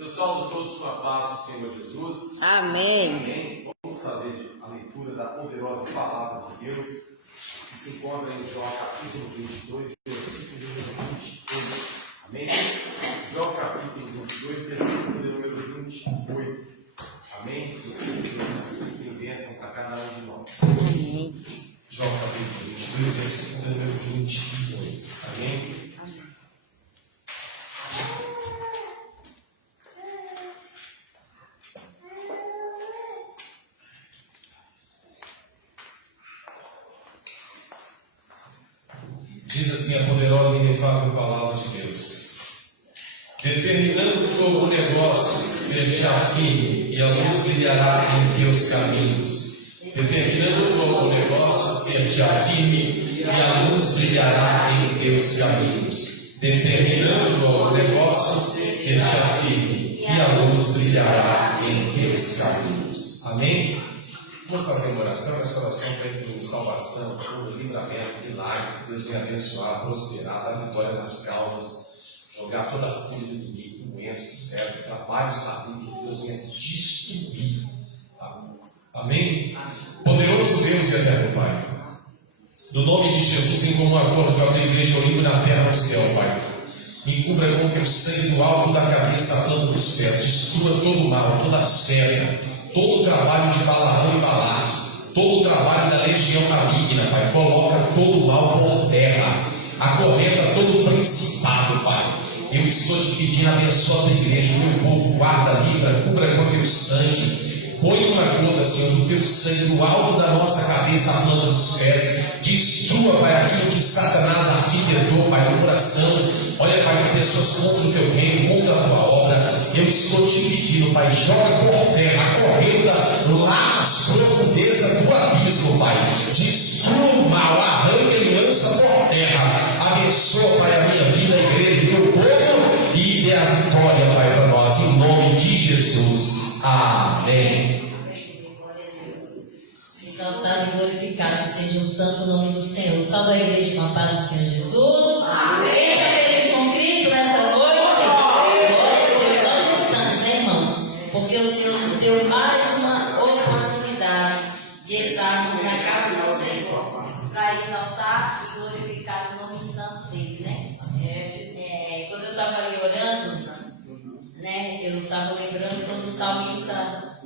Eu saúdo todos com a paz do Senhor Jesus. Amém. Amém. Vamos fazer a leitura da poderosa palavra de Deus, que se encontra em Jó capítulo 22, versículo número 28. Amém? Jó capítulo 22, versículo número 28. Amém? Você tem bênção para cada um de nós. Amém. Jó capítulo 22, versículo número 28. Amém? Diz assim a poderosa e inefável palavra de Deus: determinando todo o negócio, ser-te-á firme, e a luz brilhará em teus caminhos. Determinando todo o negócio, ser-te-á firme, e a luz brilhará em teus caminhos. Determinando todo o negócio, ser-te-á firme, e a luz brilhará em teus caminhos. Amém? Vamos fazer uma oração. Essa oração tem salvação, cura, livramento, milagre. Que Deus venha abençoar, prosperar, dar vitória nas causas, jogar toda a fúria do inimigo, doença, certo, trabalhos malignos, que Deus venha destruir. Amém? Poderoso Deus e eterno Pai, no nome de Jesus, em comum acordo com a tua igreja, eu limpo na terra no céu, Pai. Me cubra com teu sangue do alto da cabeça à planta dos pés. Destrua todo o mal, toda a seta, todo o trabalho de Balaão e Balaque, todo o trabalho da legião maligna, Pai. Coloca todo o mal por terra, acorrenta todo o principado, Pai. Eu estou te pedindo, abençoa a tua igreja, o meu povo, guarda, livra, cubra com teu sangue. Põe uma gota, Senhor, do teu sangue do alto da nossa cabeça à planta dos pés. Destrua, Pai, aquilo que Satanás arquitetou, Pai, no coração. Olha, Pai, que pessoas contra o teu reino, contra a tua obra. Eu estou te pedindo, Pai, joga por terra, acorrenta lá nas profundezas do abismo, Pai. Destrua o mal, arranca e lança por terra. Abençoa, Pai, a minha vida, a igreja, o meu povo, e dê a vitória, Pai, para nós, em nome de Jesus. Amém. Exaltado e glorificado seja o santo nome do Senhor. Salve a igreja com a paz do Senhor Jesus. Amém. Quem está feliz com Cristo nessa noite? Nós estamos, né, irmãos? Porque o Senhor nos deu mais uma oportunidade de estarmos na casa do Senhor para exaltar e glorificar o nome santo dele, né? Quando eu estava ali orando, né, eu estava lembrando quando o salmista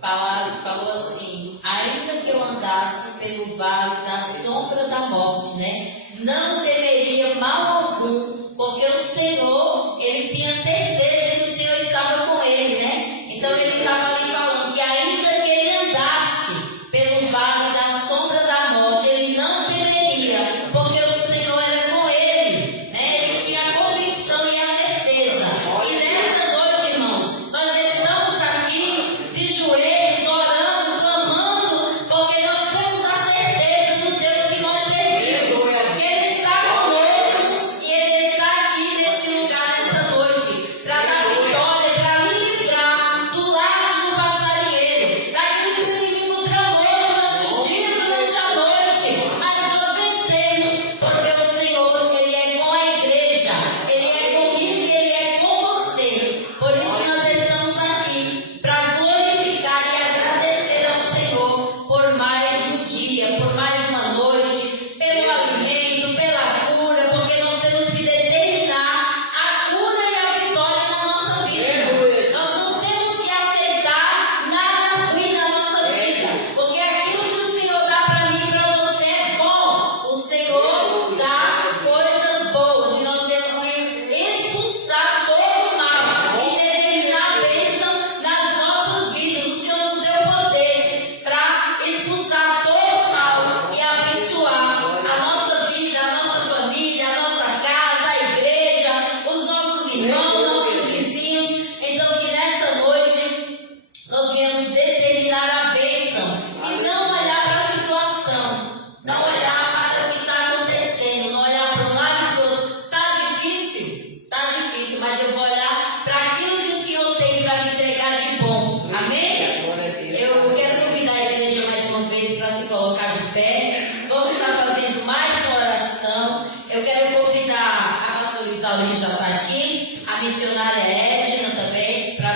falou assim: ainda que eu andasse pelo vale da sombra da morte, né, não temeria mal algum, porque o Senhor, ele tinha certeza que o Senhor estava com ele, né? Então ele estava ali falando que ainda que ele andasse pelo vale da sombra da morte, ele não temeria, porque o Senhor era com ele, né? Ele tinha a convicção e a certeza. E nessa noite, irmãos, nós estamos aqui de joelhos, orando, clamando, porque nós temos a certeza do Deus que nós servimos, que Ele está conosco e Ele está aqui neste lugar nessa noite, para dar vitória, para lhe livrar do laço do passarinheiro, daquilo que o inimigo tramou durante o dia, durante a noite, mas nós vencemos, porque o Senhor, Ele é com a igreja, Ele é comigo e Ele é com você. Por isso nós estamos aqui para glorificar e agradecer ao Senhor por mais um dia, por mais uma noite, pelo alimento, pela cura, porque nós temos que determinar a cura e a vitória na nossa vida. Nós não temos que aceitar nada ruim na nossa vida, porque aquilo que o Senhor dá para mim e para você é bom. O Senhor dá coisas boas e nós temos que expulsar todo o mal e determinar a bênção nas nossas vidas. O Senhor nos deu poder para expulsar todo o mal e abençoar a nossa vida, a nossa família, a nossa casa, a igreja, os nossos irmãos, nossos vizinhos. Então que nessa noite nós viemos determinar a bênção e não olhar para a situação, não olhar para o que está acontecendo, não olhar para um lado e para o outro. Está difícil, mas eu vou olhar para aquilo que o Senhor tem para me entregar de bom. Amém? Eu quero convidar a igreja mais uma vez para se colocar de pé. Vamos estar fazendo mais uma oração. Eu quero convidar a pastora Isaura, que já está aqui, a missionária Edna também, para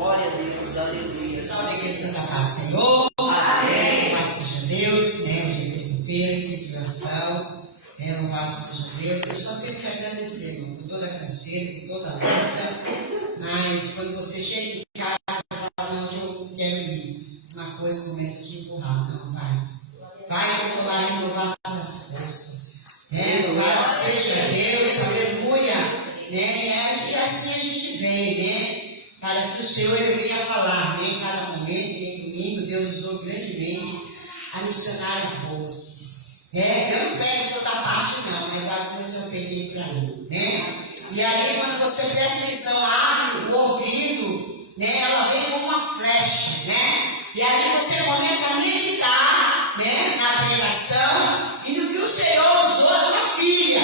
Glória a Deus, aleluia. Só da igreja Santa Paz, Senhor. Amém. Louvado seja Deus, né? Hoje é terça-feira, circulação. Louvado seja Deus. Eu só tenho que agradecer, irmão, por toda a canseira, por toda a luta. Mas quando você chega em casa, você fala, não, eu quero ir. Uma coisa começa a te empurrar. Não, vai. Vai que eu vou lá renovar as forças. Louvado seja Deus, aleluia. E assim a gente vem, para que o Senhor ele venha falar, em cada momento, em domingo, Deus usou grandemente a missionária Rose. Eu não pego toda a parte não, mas algumas eu peguei para mim, E aí quando você presta atenção, abre o ouvido, ela vem como uma flecha, E aí você começa a meditar, na pregação e no que o Senhor usou a tua filha,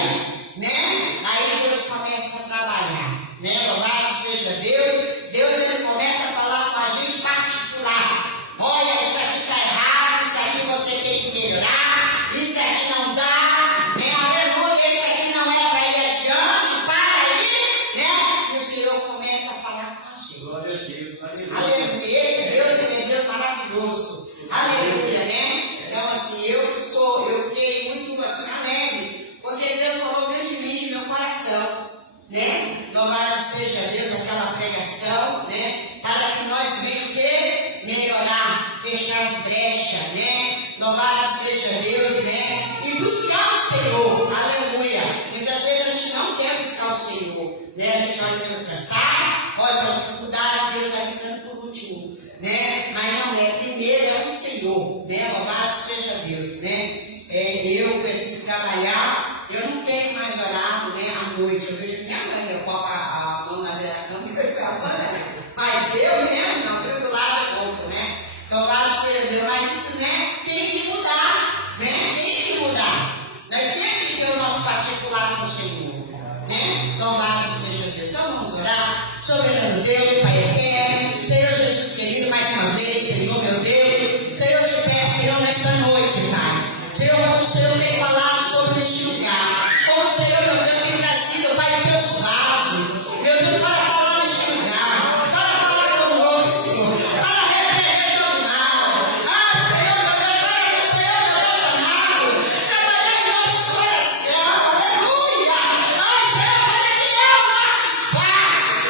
Aí Deus começa a trabalhar, Louvado seja Deus. Deus ele começa a falar com a gente particular. Olha, isso aqui está errado, isso aqui você tem que melhorar, isso aqui não dá, aleluia, isso aqui não é para ir adiante, para aí, E o Senhor começa a falar com a gente. Glória a Deus, Aleluia, esse Deus ele é Deus maravilhoso, aleluia, Então assim, eu fiquei muito assim alegre, porque Deus falou grandemente no meu coração, Louvado seja Deus, aquela pregação, para que nós venhamos o quê? Melhorar, fechar as brechas, Louvado seja Deus, E buscar o Senhor, aleluia. Muitas vezes a gente não quer buscar o Senhor, A gente olha pelo cansado, olha para as dificuldades, Deus vai ficando por último, Mas não é, primeiro é o Senhor, Louvado seja Deus, Eu preciso trabalhar, eu não tenho mais orado, à noite, eu vejo minha mãe, eu coloco a mão na beira da cama e vejo a mãe, mas eu mesmo não, eu do lado da boca, Louvado seja Deus, mas isso, tem que mudar, tem que mudar. Nós temos que ter o nosso particular com o Senhor, Louvado seja Deus. Então vamos orar. Soberano Deus, Pai eterno, Senhor Jesus querido, mais uma vez, Senhor meu Deus, Senhor, eu te peço, Senhor, nesta noite, Pai. Senhor, como o Senhor tem falado sobre este lugar, como o Senhor, meu Deus, tem trazido, Pai, teus vasos, meu Deus, para falar neste lugar, para falar conosco, para repreender todo mal. Senhor, meu Deus, para que o Senhor, meu Deus amado, trabalhar em nosso coração, aleluia. Senhor, para criar o nosso espaço.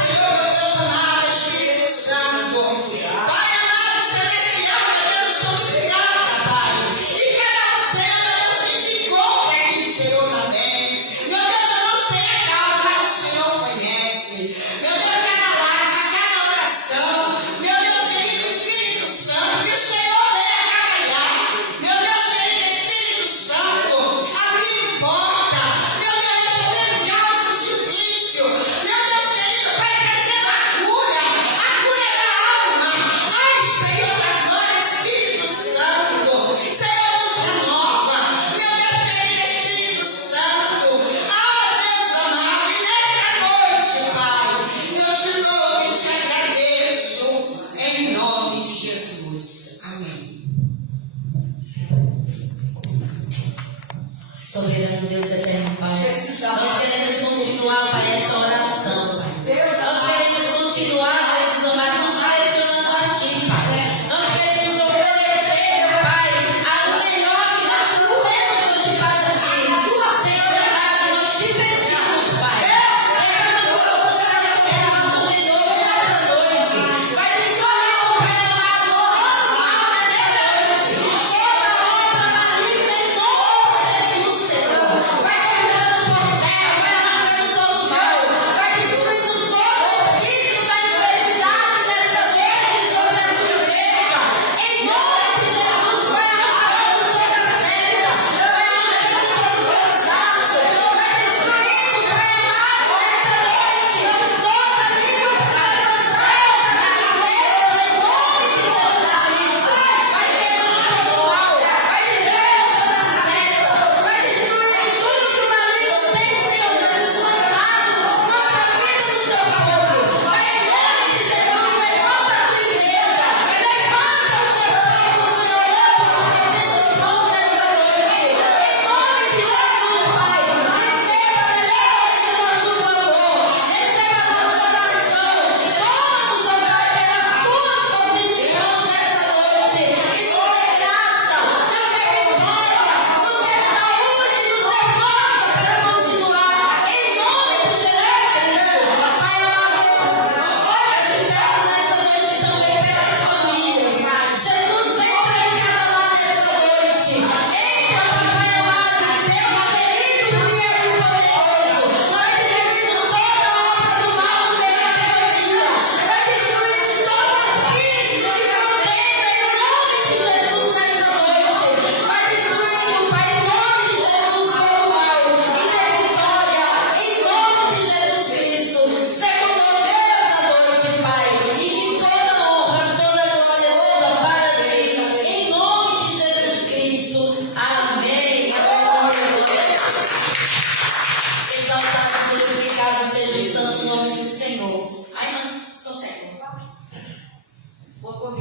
Senhor, meu Deus amado, Espírito Santo, Pai amado celestial, meu Deus, eu sou muito grata, Pai. E cada um, Senhor,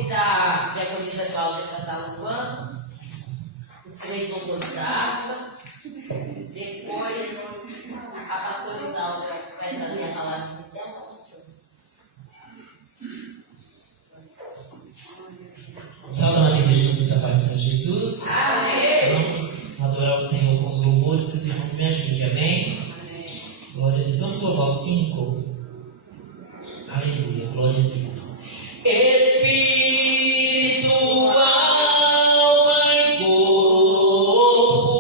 convidar a diaconisa Cláudia a cantar louvando, os 3 louvores da harpa. Depois, a pastora Isaura vai trazer a palavra inicial. Salve a igreja do Santa Paz do Senhor Jesus. Amém. Vamos adorar o Senhor com os louvores, que os irmãos me ajudem, amém? Glória a Deus. Vamos louvar o 5. Aleluia, glória a Deus. Espírito, alma e corpo,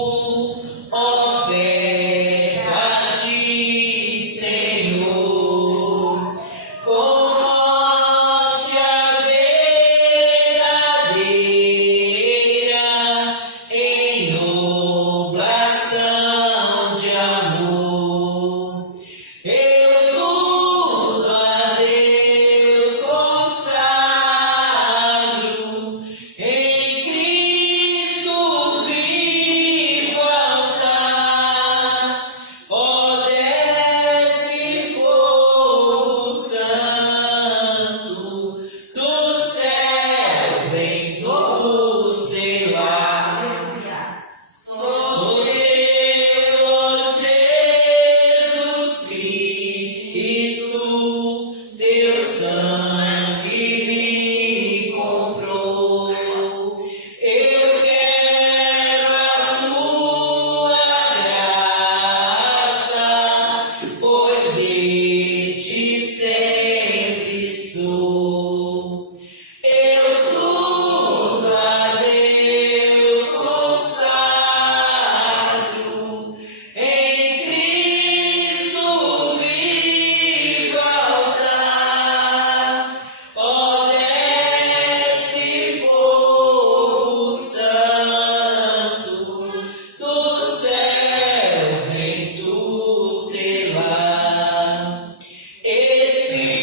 oferta-te, Senhor, com morte verdadeira, em oblação de amor. Eu tudo a Deus consagro, em Cristo vivo altar. Ó, desce fogo santo do céu, vem do selar. Aleluia. Sou eu, Jesus Cristo, teu sangue me comprou. Eu quero a tua graça, pois de ti sempre sou. Eu tudo a Deus consagro, em Cristo vivo altar. Ó, desce fogo santo do céu, vem do selar. Espírito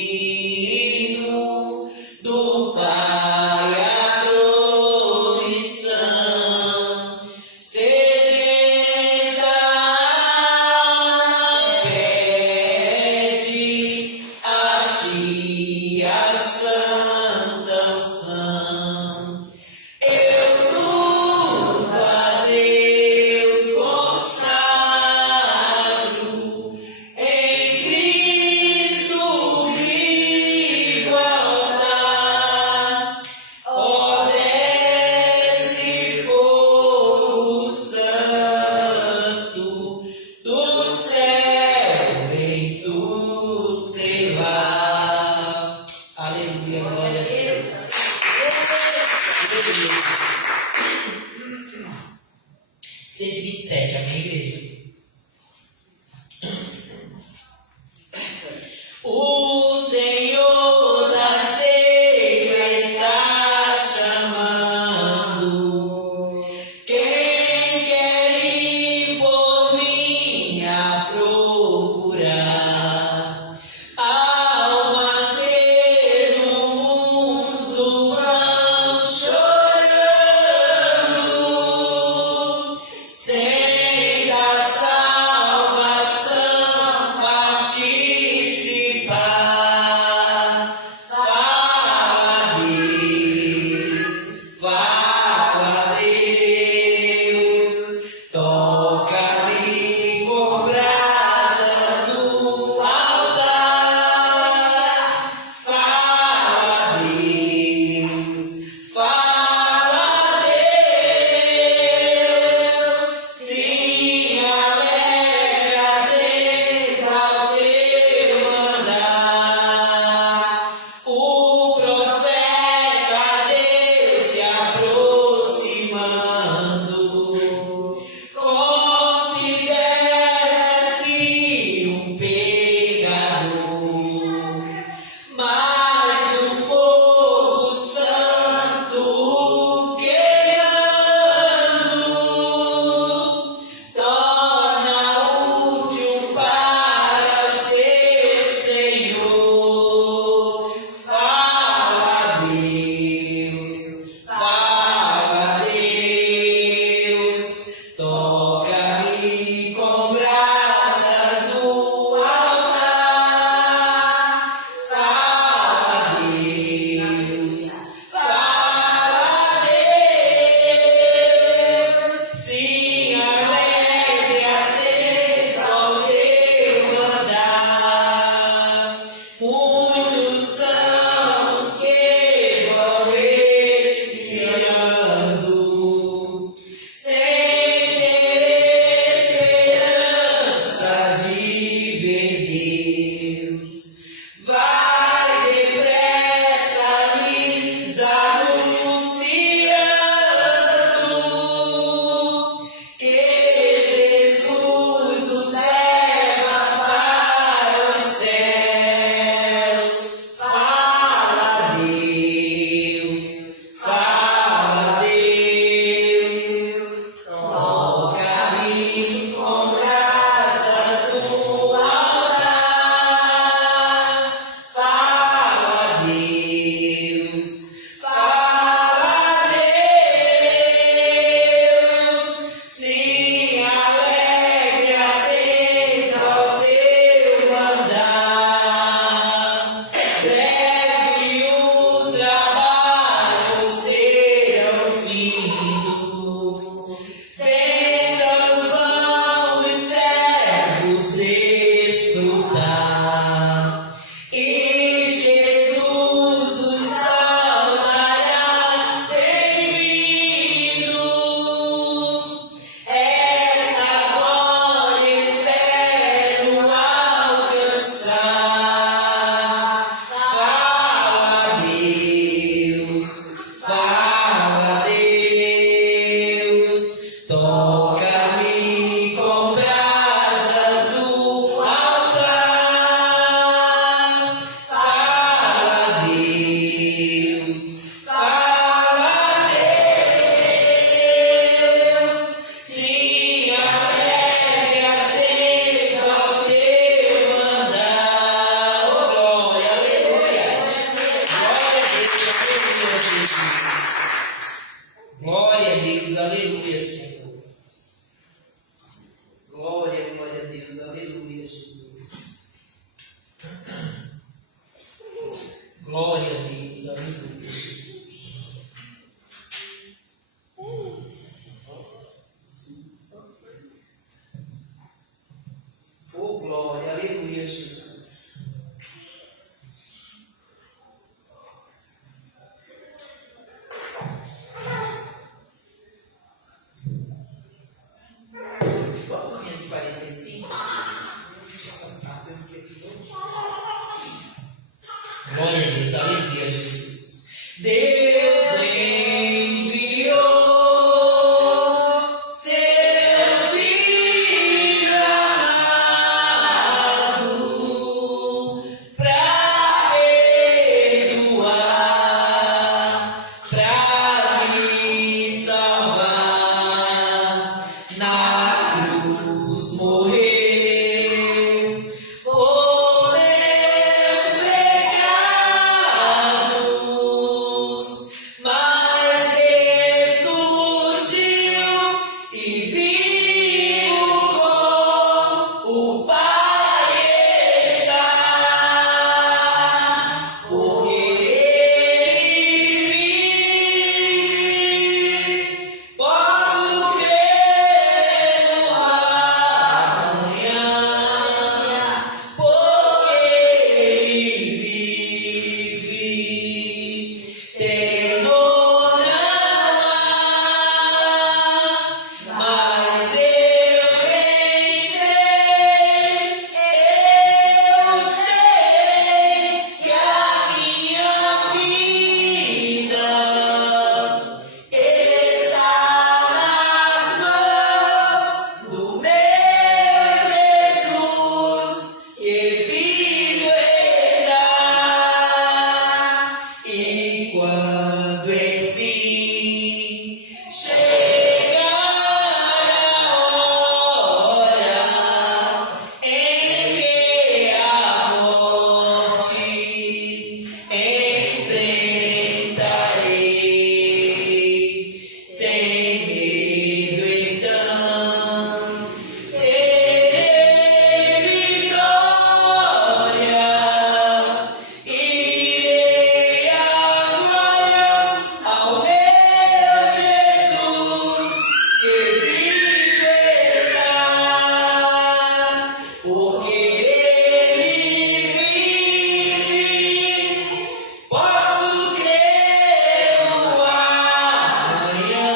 divino do Pai, a promissão, sedenta alma pede a ti a santa unção. Eu tudo a Deus consagro, em Cristo vivo altar. Ó, desce fogo santo do céu, vem do selar. Aleluia, glória a Deus. Aleluia. 127, amém, igreja? O Senhor da ceifa está chamando. Quem quer ir por mim a procurar? Almas que no mundo vão chorando, sem da Deus, aleluia, Jesus. Deus enviou seu Filho amado pra perdoar, pra me salvar. Na cruz morreu por meus pecados, mas ressurgiu e vivo com o Pai está, porque Ele vive. Posso crer no amanhã, porque Ele vive. Temor não há, mas eu bem sei que a minha vida está nas mãos do meu Jesus, que vivo está. E quando enfim chegar a hora em que a morte enfrentarei, sem medo então terei vitória. Irei agora ao meu Jesus, que vive está, porque Ele vive. Posso crer no amanhã,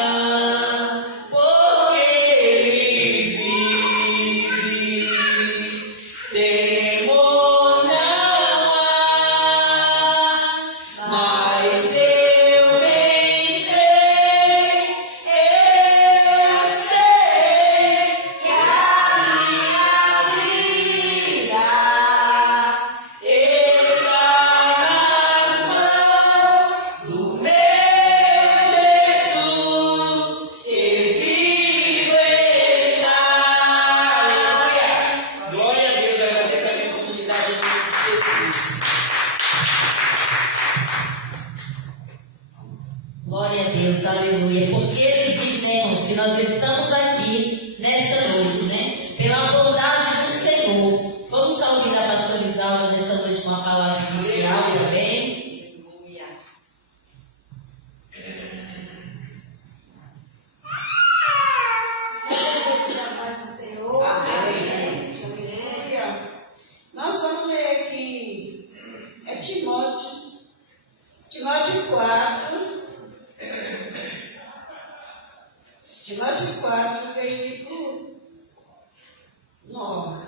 porque Ele vive. Temor não há, mas eu bem sei que a minha vida está nas mãos do meu Jesus, que vivo está. Aleluia! Glória a Deus, agradeço a minha comunidade em nome de Jesus. Glória a Deus, aleluia. Porque Ele vive, né, irmãos? Que nós estamos aqui nessa noite, né? Pela bondade do Senhor. Vamos estar ouvindo a pastora Isaura nessa noite uma palavra inicial também. Amém. Nós vamos ler aqui, Timóteo 4, versículo 9.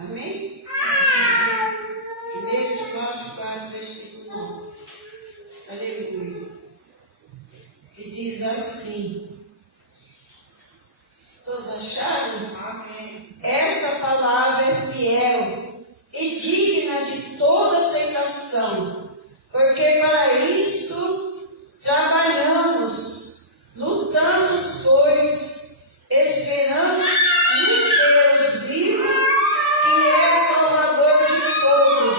Amém? 1 Timóteo 4, versículo 9. Aleluia. Que diz assim. Todos acharam? Amém. Essa palavra é fiel e digna de toda aceitação, porque para isto trabalhamos, lutamos, pois esperamos no Deus vivo, que é Salvador de todos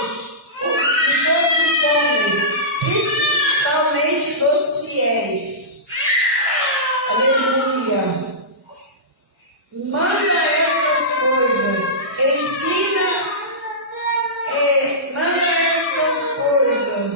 os homens, principalmente dos fiéis. Aleluia. Manda essas coisas, manda essas coisas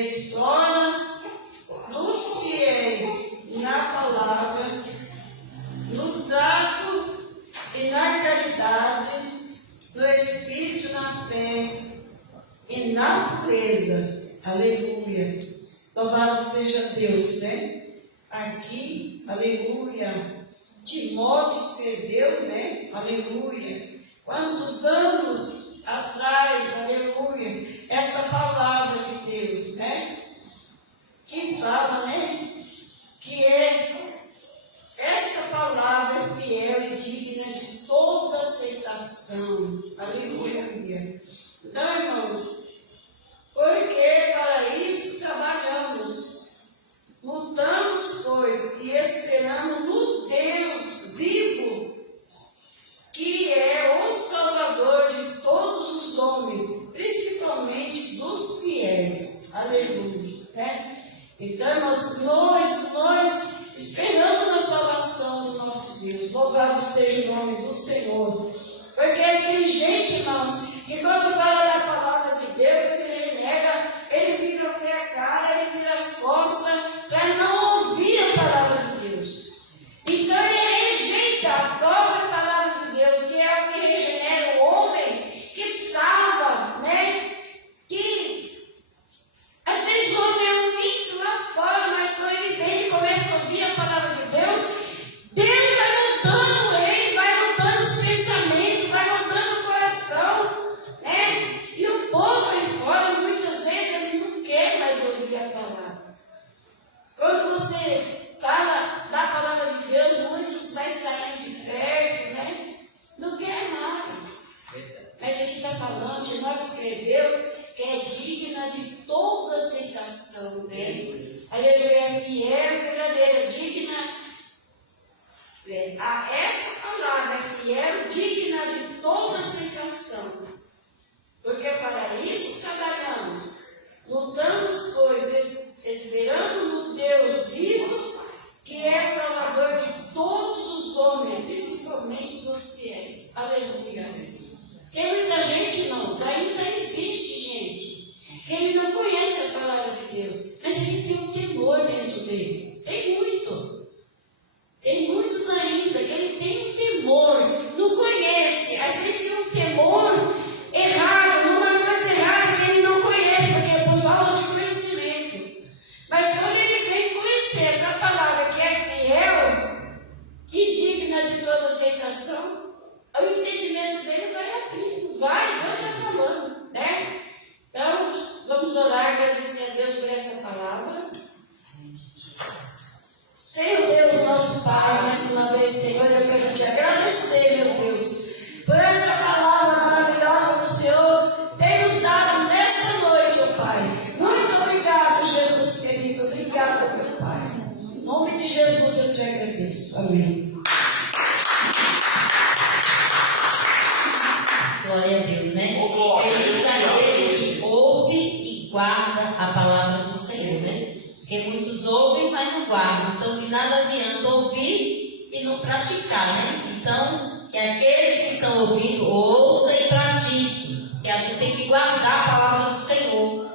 explora dos fiéis na palavra, no trato e na caridade, no espírito, na fé e na pureza. Aleluia. Louvado seja Deus, né? Aqui, aleluia. Timóteo escreveu, né? Aleluia. Quantos anos atrás, aleluia, essa palavra de Deus, né? Que fala, né? Que esta palavra é fiel e digna de toda aceitação. Aleluia. Então, irmãos, porque para isso trabalhamos, lutamos, pois, e esperamos no Deus vivo, que é o Salvador de todos os homens, principalmente dos fiéis. Aleluia. Né? Então, nós esperamos na salvação do nosso Deus. Louvado seja o nome do Senhor. Porque tem gente, irmãos, que quando fala da palavra de Deus, ele nega, ele vira o pé a cara, ele vira as costas, para não ouvir a palavra de Deus. Então ele rejeita a própria palavra de Deus, que é o que regenera o homem, que salva, né? Que às vezes o homem é um ímpio lá fora, mas quando ele vem, ele começa a ouvir a palavra de Deus, Deus vai mudando ele, vai mudando os pensamentos, vai mudando o coração, né? E o povo aí fora, muitas vezes, eles não querem mais ouvir a palavra. Quando você fala da palavra de Deus, muitos vai saindo de perto, né? Não quer mais. Mas ele está falando, Timóteo escreveu, que é digna de toda aceitação, né? Aleluia, fiel, verdadeira, digna. Essa palavra é fiel, digna de toda aceitação. Porque para isso trabalhamos, lutamos, pois, esperamos no Deus vivo, que é Salvador de todos os homens, principalmente dos fiéis. Aleluia. Tem muita gente, não, ainda existe gente, que ele não conhece a palavra de Deus, mas ele tem um temor dentro dele. Tem muito. Tem muitos ainda que ele tem um temor, não conhece, às vezes tem um temor errado, numa coisa errada que ele não conhece, porque é por falta de conhecimento. Mas quando ele vem conhecer essa palavra que é fiel e digna de toda aceitação, o entendimento dele vai abrindo, Deus vai falando, né? Então, vamos orar, agradecer a Deus por essa palavra. Senhor Deus, nosso Pai, mais uma vez, Senhor, eu quero te agradecer, meu Deus, por essa palavra maravilhosa que o Senhor tem nos dado nessa noite, ó Pai. Muito obrigado, Jesus querido, obrigado, meu Pai. Em nome de Jesus eu te agradeço. Amém. Glória a Deus, né? Ô, glória. Feliz daquele que ouve e guarda a palavra do Senhor, né? Porque muitos ouvem, mas não guardam. Então, de nada adianta ouvir e não praticar, né? Então, que aqueles que estão ouvindo, ouçam e pratiquem. Que a gente tem que guardar a palavra do Senhor,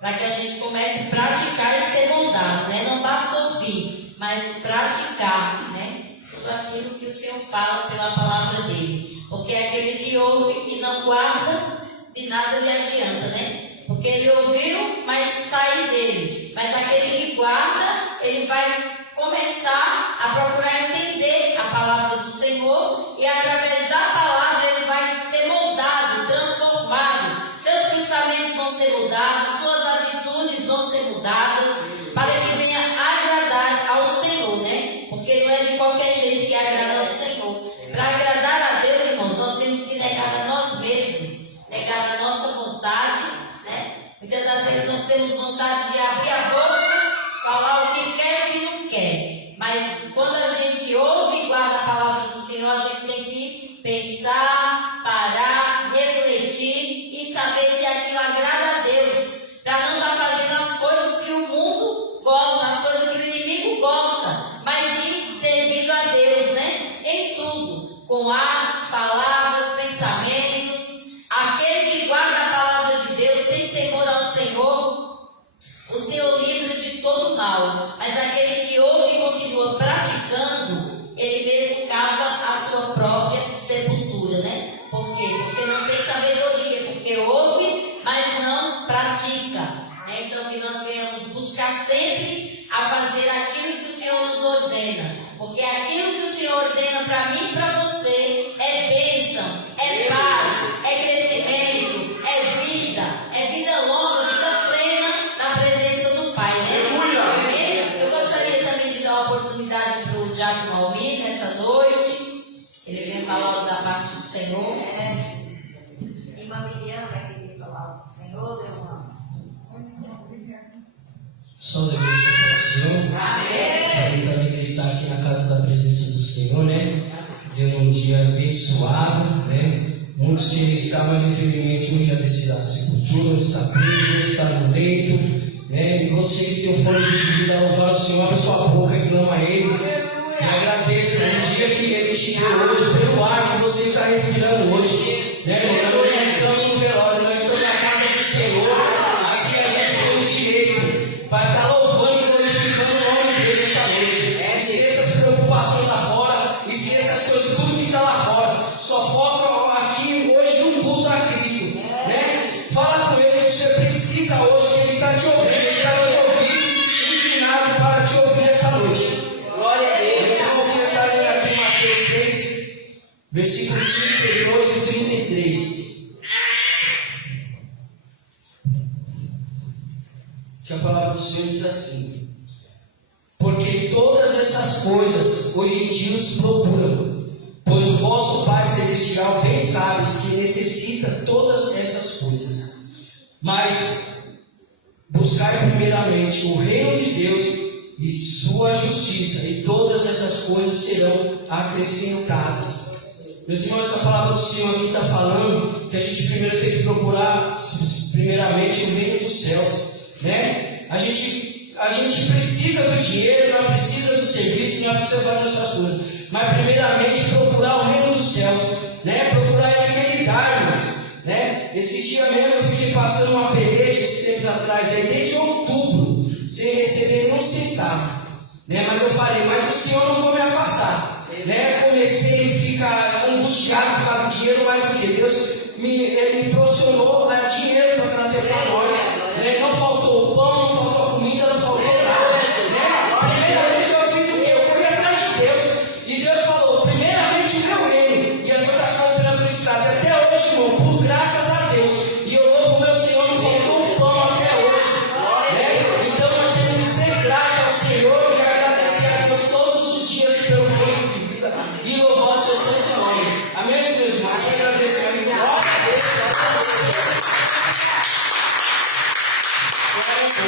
para que a gente comece a praticar e ser moldado, né? Não basta ouvir, mas praticar, né? Tudo aquilo que o Senhor fala pela palavra dele. Porque aquele que ouve e não guarda, de nada lhe adianta, né? Porque ele ouviu, mas sai dele. Mas aquele que guarda, ele vai começar a procurar entender a palavra do Senhor e através da palavra ele vai ser moldado, transformado. Seus pensamentos vão ser mudados, suas atitudes vão ser mudadas, para que venha agradar ao Senhor, né? Porque não é de qualquer jeito que agrada ao Senhor. Para agradar a Deus, irmãos, nós temos que negar a nós mesmos, negar a nossa vontade, né? Muitas das vezes nós temos vontade de abrir a boca, falar o que quer e o que não quer. Mas quando a gente ouve e guarda a palavra do Senhor, a gente tem que pensar, parar, refletir e saber se aquilo agrada a Deus. Para não estar fazendo as coisas que o mundo gosta, as coisas que o inimigo gosta, mas sim servindo a Deus, né? Em tudo, com atos, palavras, pensamentos. Aquele que guarda a palavra de Deus tem temor ao Senhor, o mal. Mas aquele que ouve e continua praticando, ele mesmo cava a sua própria sepultura, né? Por quê? Porque não tem sabedoria, porque ouve, mas não pratica, né? Então que nós venhamos buscar sempre a fazer aquilo que o Senhor nos ordena, porque aquilo que o Senhor ordena para mim e para você é bênção, é paz, é crescimento, é vida longa, vida plena na presença do Pai, né? Eu gostaria também de dar uma oportunidade para o Diácono Almir nessa noite. Ele vem falar da parte do Senhor. Irmã Miriam vai querer falar do Senhor, deu uma. Só alegria para o Senhor. Amém. Muita alegria estar aqui na casa da presença do Senhor, né? Deu um dia abençoado, né? Muitos queriam estar, mas infelizmente um já desceu da sepultura, um está preso, um está no leito, né? E você que tem o fone de vida, louvar o Senhor, abre sua boca e clama a Ele. E agradeça o dia que Ele te deu hoje, pelo ar que você está respirando hoje, né? Nós não estamos no velório, nós estamos na casa do Senhor, assim a gente tem o direito para estar louvando e glorificando o nome de Deus esta noite. Esqueça as preocupações lá fora, esqueça as coisas, tudo que está lá fora. Só foca aqui hoje no culto a Cristo, né? Fala com Ele que você precisa hoje, que Ele está te ouvindo, Ele está te ouvindo, inclinado para te ouvir nesta noite. Glória a Deus. Eu vou estar lendo aqui Mateus 6, versículo 32 e 33. Que a palavra do Senhor diz assim: porque todas essas coisas hoje em dia os procuram, pois o vosso Pai Celestial bem sabe que necessita todas essas coisas. Mas buscai primeiramente o reino de Deus e sua justiça, e todas essas coisas serão acrescentadas. Meus irmãos, essa palavra do Senhor aqui está falando que a gente primeiro tem que procurar primeiramente o reino dos céus, né? A gente precisa do dinheiro, não precisa do serviço, não precisa fazer essas coisas, mas primeiramente procurar o reino dos céus, né? Procurar Ele dar-nos, né? Esse dia mesmo eu fiquei passando uma peleja esses tempos atrás, aí desde outubro, sem receber nem um centavo, né? Mas eu falei, mas do Senhor não vou me afastar, né? Comecei a ficar angustiado por causa do dinheiro, mais do que Deus Ele proporcionou dinheiro para trazer para nós, né? Não faltou pão, não faltou comida, não faltou nada, né? Primeiramente eu fiz o quê? Eu corri atrás de Deus, e Deus falou, primeiramente o meu reino, e as outras coisas serão acrescentadas. Até hoje, irmão, por graças a Deus, e eu louvo o meu Senhor, não faltou pão até hoje, né? Então nós temos que ser gratos ao Senhor e agradecer a Deus todos os dias pelo reino de vida e louvar o seu santo nome. Amém, meus irmãos? Assim agradeço a mim.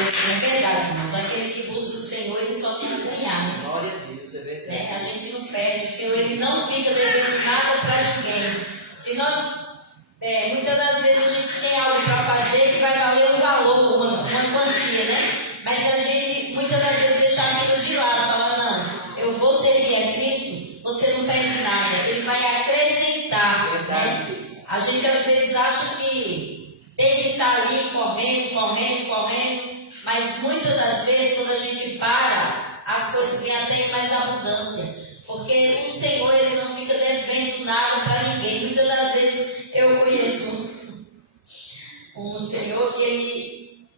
É verdade, irmãos. Aquele que busca o Senhor, ele só tem a ganhar, né? Glória a Deus, é verdade. A gente não perde. O Senhor, ele não fica devendo nada para ninguém. Se nós, muitas das vezes a gente tem algo para fazer que vai valer um valor, uma quantia, né? Mas a gente, muitas das vezes, deixa aquilo de lado, fala, não, eu vou servir a Cristo, você não perde nada. Ele vai acrescentar, né? A gente às vezes acha que tem que estar ali correndo, mas muitas das vezes quando a gente para, as coisas vêm até em mais abundância, porque o Senhor, ele não fica devendo nada para ninguém. Muitas das vezes eu conheço um senhor que ele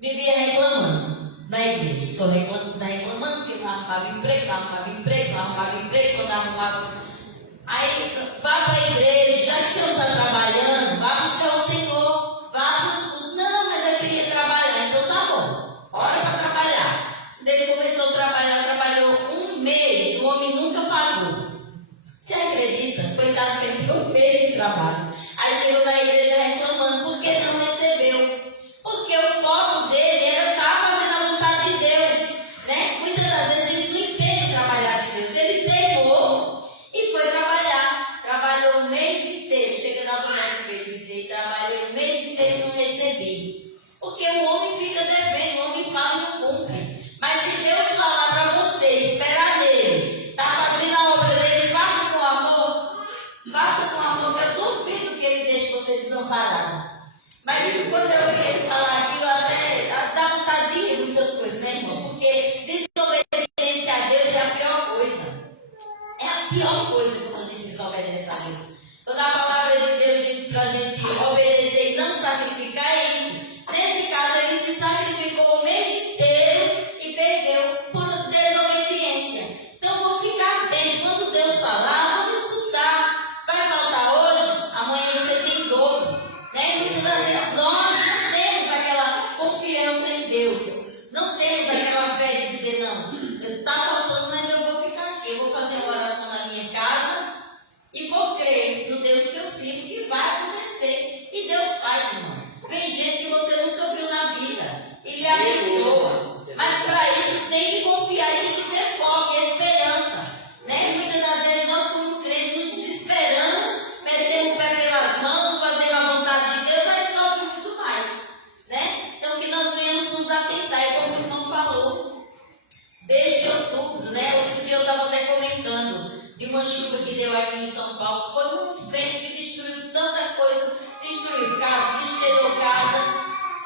vivia reclamando na igreja. Estou reclamando que não arrumava emprego, quando arrumava. Aí vá para a igreja, já que você não está trabalhando, vá buscar o Senhor, vá buscar. Não, mas eu queria trabalhar, então tá bom, hora para trabalhar. Ele começou a trabalhar, trabalhou um mês, o homem nunca pagou. Você acredita? Coitado, perdeu um mês de trabalho. Aí chegou na igreja reclamando, porque não recebeu. Porque o foco dele era estar fazendo a vontade de Deus, né? Muitas das vezes a gente não entende trabalhar de Deus. Ele teimou e foi trabalhar. Trabalhou o mês inteiro. Chega na vontade dele dizer, trabalhei o mês inteiro e não recebi. Porque o homem fica devendo, o homem fala e não cumpre. Mas se Deus falar para você, esperar nele, tá fazendo a obra dele, faça com amor, que eu duvido que ele deixe você desamparado. Mas quando eu vi ele falar aquilo, até dá vontade de rir muitas coisas, né, irmão? Porque Deus. Não temos aquela fé de dizer, não, está faltando, mas eu vou ficar aqui, eu vou fazer uma oração na minha casa e vou crer no Deus que eu sirvo, que vai acontecer. E Deus faz, irmão. Vem gente que você nunca viu na vida e lhe abençoa. Mas para isso tem que confiar e tem que ter foco e esperança. Né? Muitas das vezes nós, como crentes, nos desesperamos, metemos o pé pelas mãos, fazemos a vontade de Deus, mas sofre muito mais. Né? Então que nós venhamos nos atentar, e como o irmão falou, desde outubro, né? Outro dia eu estava até comentando de uma chuva que deu aqui em São Paulo, foi um vento que destruiu tanta coisa, destruiu casa, destelhou casa,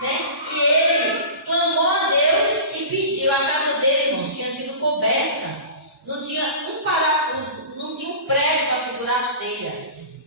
né? E ele clamou a Deus e pediu. A casa dele, irmãos, tinha sido coberta, não tinha um parafuso, não tinha um prego para segurar as telhas,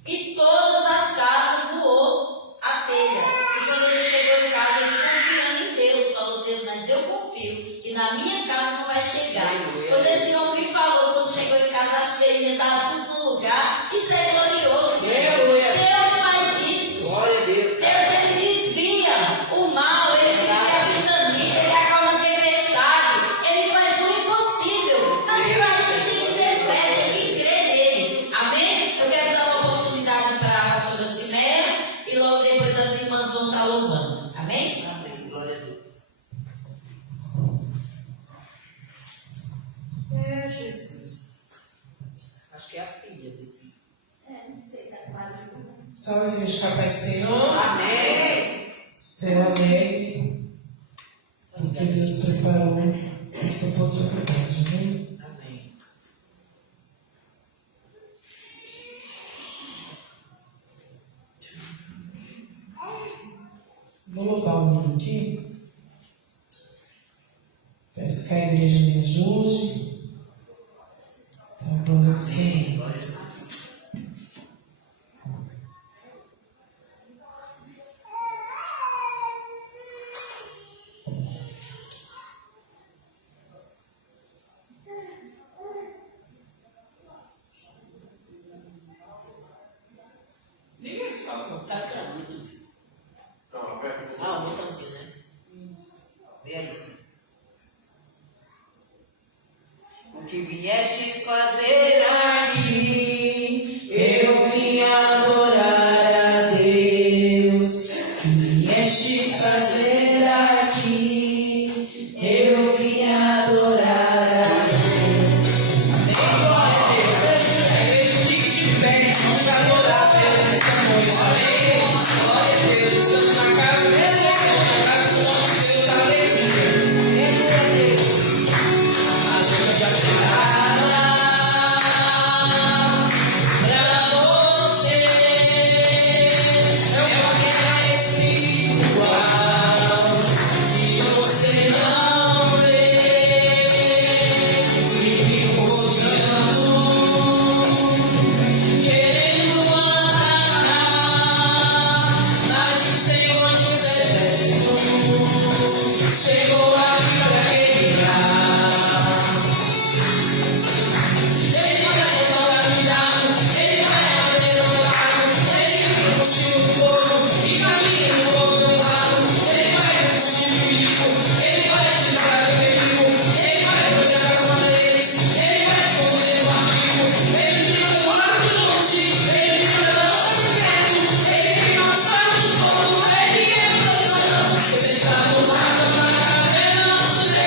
e todas as casas voou a telha. E quando ele chegou em casa, ele confiando em Deus, falou: Deus, mas eu confio que na minha casa não vai chegar. Quando esse homem me falou, quando chegou em casa, as telhas estavam tudo no lugar. Isso é glorioso, gente. Deus faz isso. Glória a Deus. Deus, ele desvia o mal, ele desvia a ventania, ele acalma a tempestade, ele faz o impossível. Mas para isso tem que ter fé, tem que crer nele. Amém? Eu quero dar uma oportunidade para a pastora Cimeia e logo depois as irmãs vão estar louvando. Amém? Amém. Glória a Deus. É, Jesus. Acho que é a filha desse. Não sei, tá quase. Salve, igreja, com a paz do Senhor. Amém. Estou alegre, porque Deus preparou essa oportunidade, amém? Amém. Vou louvar um minutinho. Peço que a igreja me ajude. Para a glória do Senhor. Glória a Deus. Ninguém sabe. Tá ficando muito, filho. Então, aperta o Ah, um botãozinho, né? Vê aí, sim. O que viestes fazer aqui, Eu vim adorar a Deus. O que viestes fazer aqui? Eu vim adorar a Deus. Glória a Deus. A igreja fique de pé. Vamos adorar a Deus nesta noite. Amém. Glória a Deus. Estamos na casa do Senhor, na casa do nosso Deus. Aleluia. A gente já pra você é uma guerra espiritual que você não vê, e fico rodeando, querendo atacar, mas o Senhor dos Exércitos chegou aqui pra guerrear. Ele não é maravilhado, ele não é desolado, ele que contigo o fogo e caminha no fogo do lado. Ele vai resistir o perigo, ele vai te livrar do perigo, ele vai proteger a conta deles, ele vai esconder o amigo, ele fica do lado de longe, ele fica da nossa de perto, ele fica aos passos do fogo, ele é proteção. Você está no lado da caverna, nosso Deus.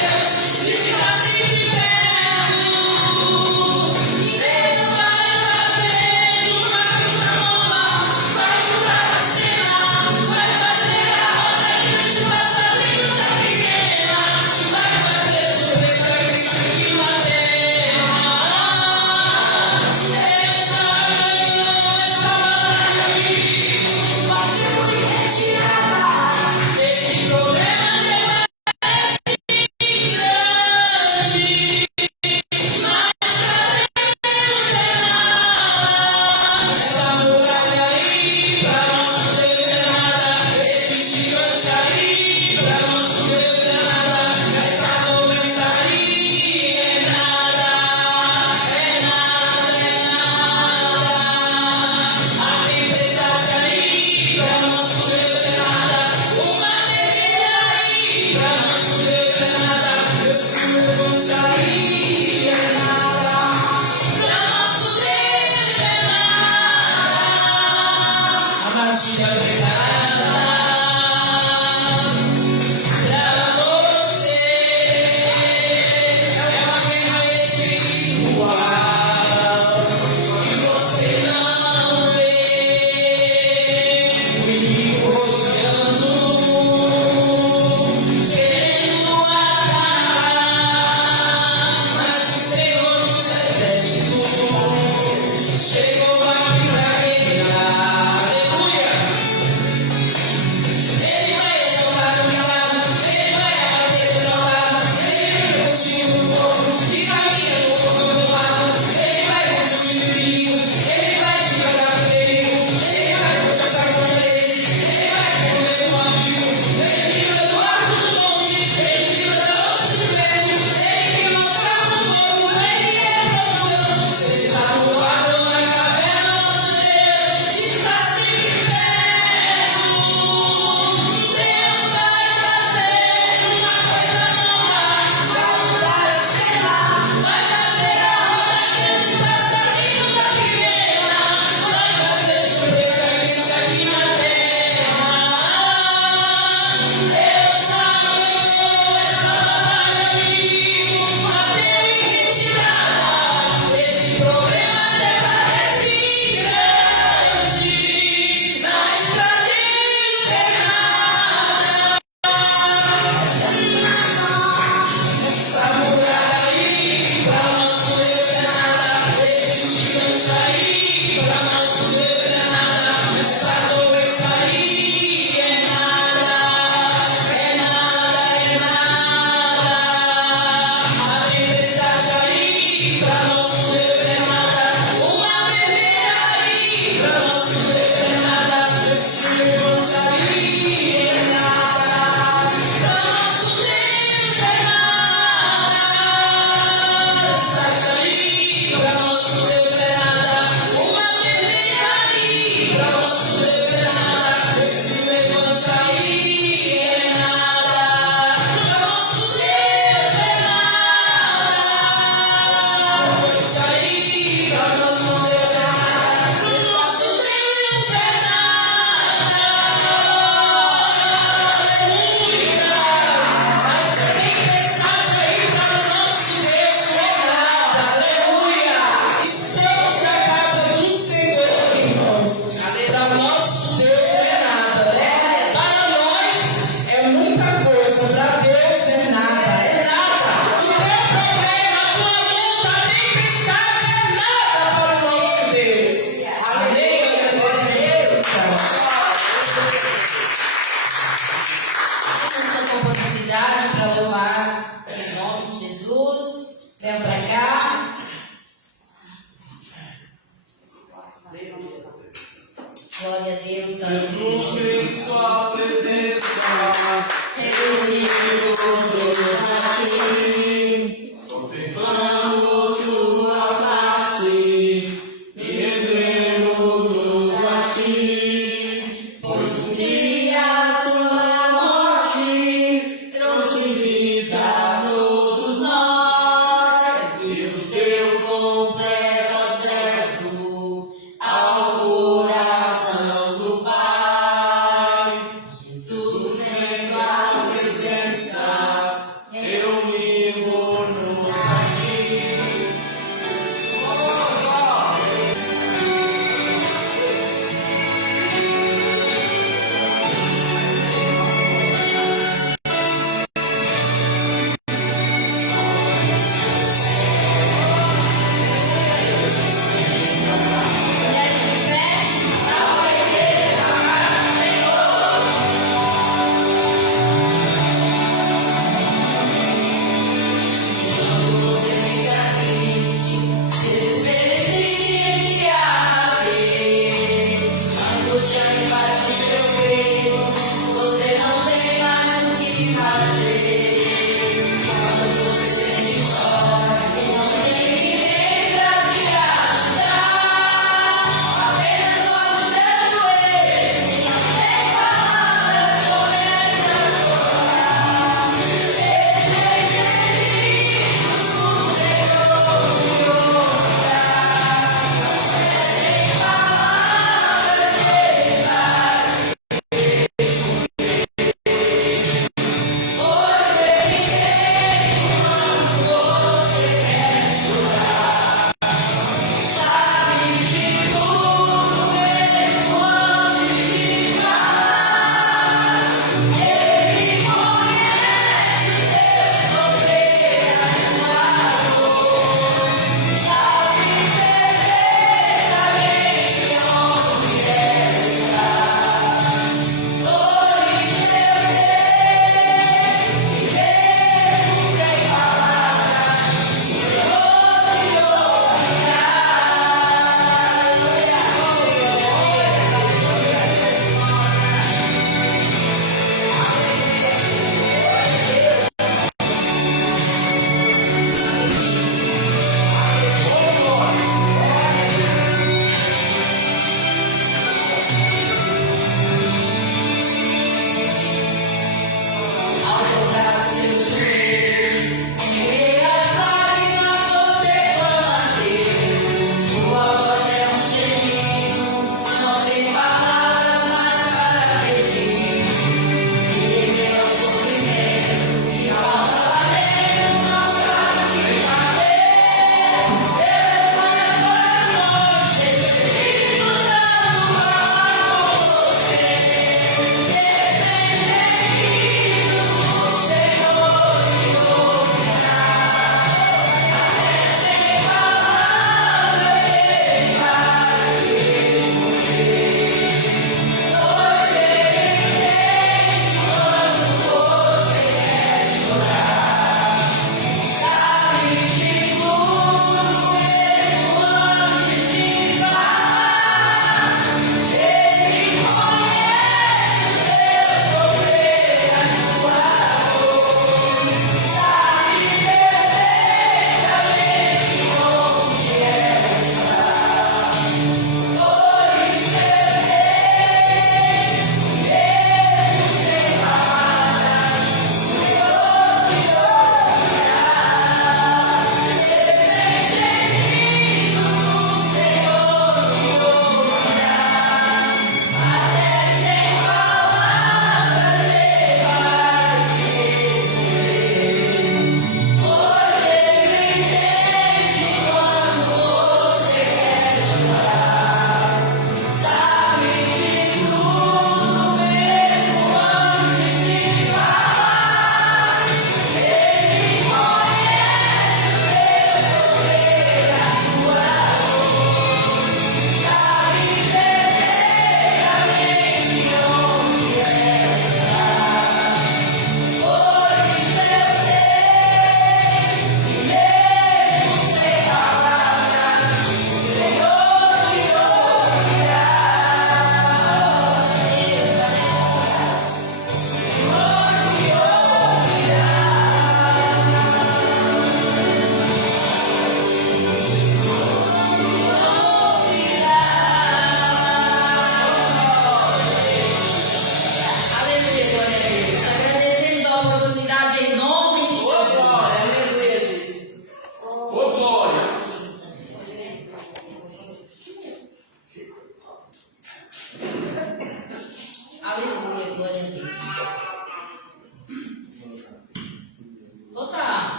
oportunidade para louvar em nome de Jesus. Venham para cá. Glória a Deus, Jesus aleluia. em sua presença, Reunidos todos aqui, contemplamos tua face e rendemos-nos a ti, pois um dia sua morte trouxe vida a todos nós e nos deu completo acesso ao coração do Pai. Jesus vem à presença, reunimos-nos aqui.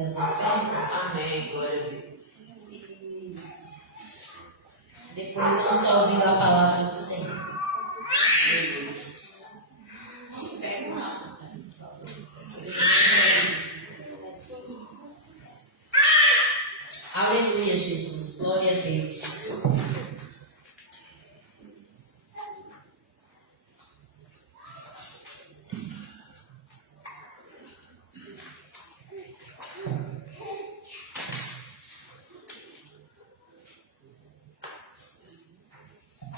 receber as ofertas. Amém, glória a Deus. E depois vamos estar ouvindo a palavra do Senhor. Aleluia, Jesus. Glória a Deus.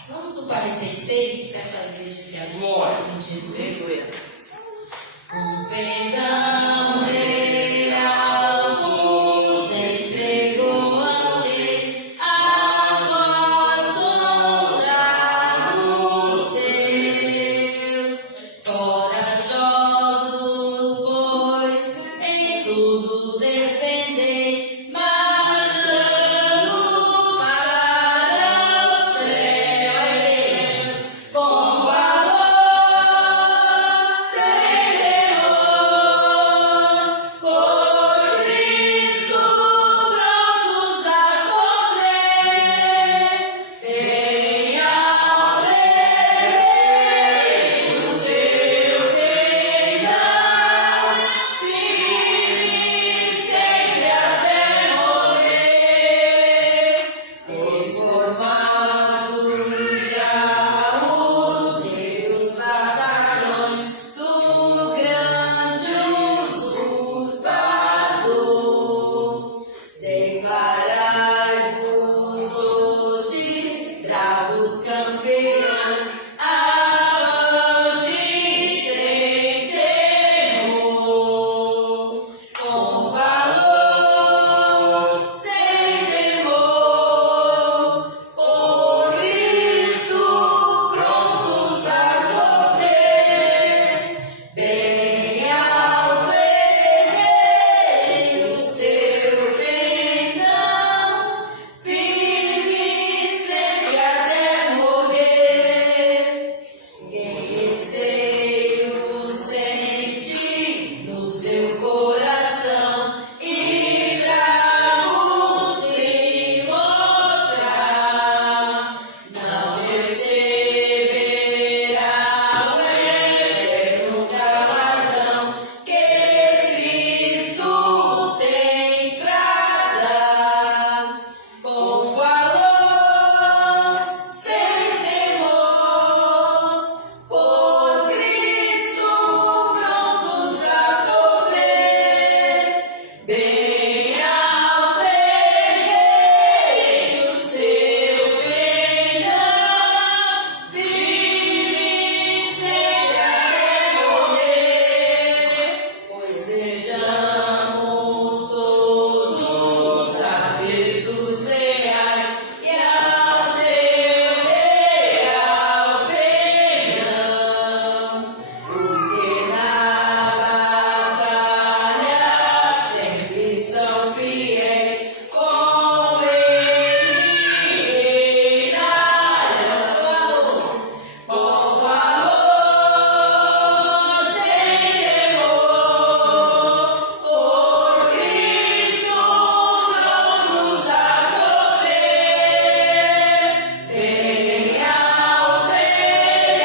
Vamos no 46, peço à igreja que ajude em nome de Jesus. Aleluia. Um perdão real vos entregou ao rei, a vós soldados seus, corajosos, pois em tudo defendei, marchando para o céu, a igreja, com valor, sem temor, por Cristo prontos a sofrer, bem ao rei o seu perdão, firme sempre até morrer, transformados já os seus batalhões do grande usurpador. Declarai-vos hoje, bravos campeões, avante sem temor, com valor, sem temor, por Cristo prontos a sofrer, bem ao perder o seu perdão, firme sempre até morrer. Quem receio sente no seu coração e fraco se mostrar, não receberá o eterno galardão que Cristo tem pra dar, com valor, sem temor, por Cristo prontos a sofrer, bem ao perder o seu perdão, firme sempre até morrer, pois sejamos todos a Jesus leais e ao seu real perdão, os que na batalha sempre são fiéis, com ele reinarão, com valor, sem temor, por Cristo prontos a sofrer, bem ao perder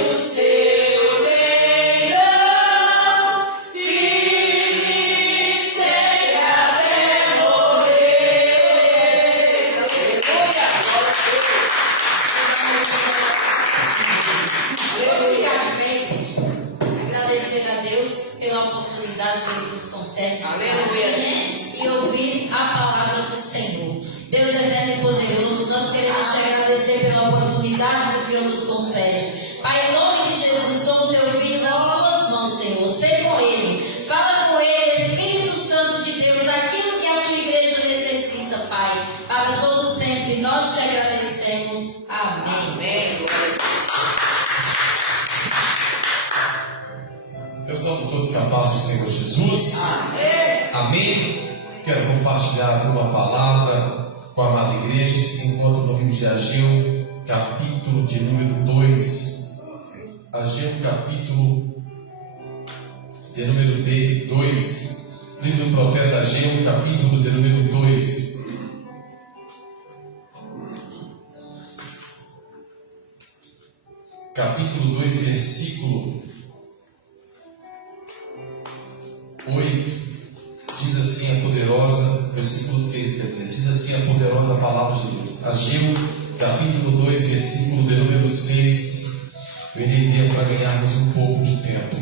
o seu perdão, firme sempre até morrer. Vamos ficar de pé, igreja. Agradecer a Deus pela oportunidade que Ele nos concede de Aleluia. e ouvir a palavra do Senhor. Deus eterno e poderoso, nós queremos te agradecer pela oportunidade que o Senhor nos concede. Pai, em nome de Jesus, toma o teu filho nas tuas mãos, Senhor. Sê com ele, fala com ele, Espírito Santo de Deus, aquilo que a tua igreja necessita, Pai, para todo sempre. Nós te agradecemos. Amém. Amém, glória a Deus. Eu salvo todos capazes do Senhor Jesus. Amém. Quero compartilhar uma palavra com a amada igreja que se encontra no livro de Ageu, capítulo de número 2. Ageu, capítulo de número 2. livro do profeta Ageu, capítulo de número 2. Capítulo 2, versículo 8. Diz assim a poderosa, versículo 6, quer dizer, diz assim a poderosa palavra de Deus. Ageu, capítulo 2, versículo de número 6. Eu irei ler para ganharmos um pouco de tempo.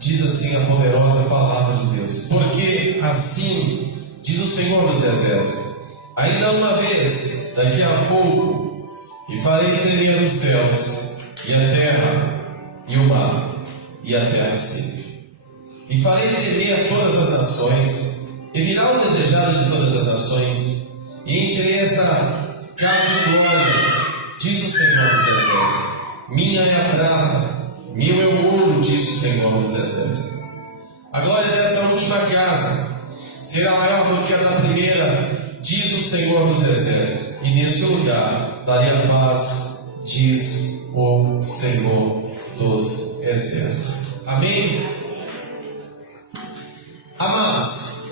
Diz assim a poderosa palavra de Deus: porque assim diz o Senhor dos Exércitos, ainda uma vez, daqui a pouco, e farei tremer os céus, e a terra, e o mar, e a terra sempre. E farei tremer todas as nações, e virá o desejado de todas as nações, e encherei esta casa de glória, diz o Senhor dos Exércitos. Minha é a prata, meu é o ouro, diz o Senhor dos Exércitos. A glória desta última casa será maior do que a da primeira, diz o Senhor dos Exércitos. E nesse lugar darei a paz, diz o Senhor dos Exércitos. Amém? Amados,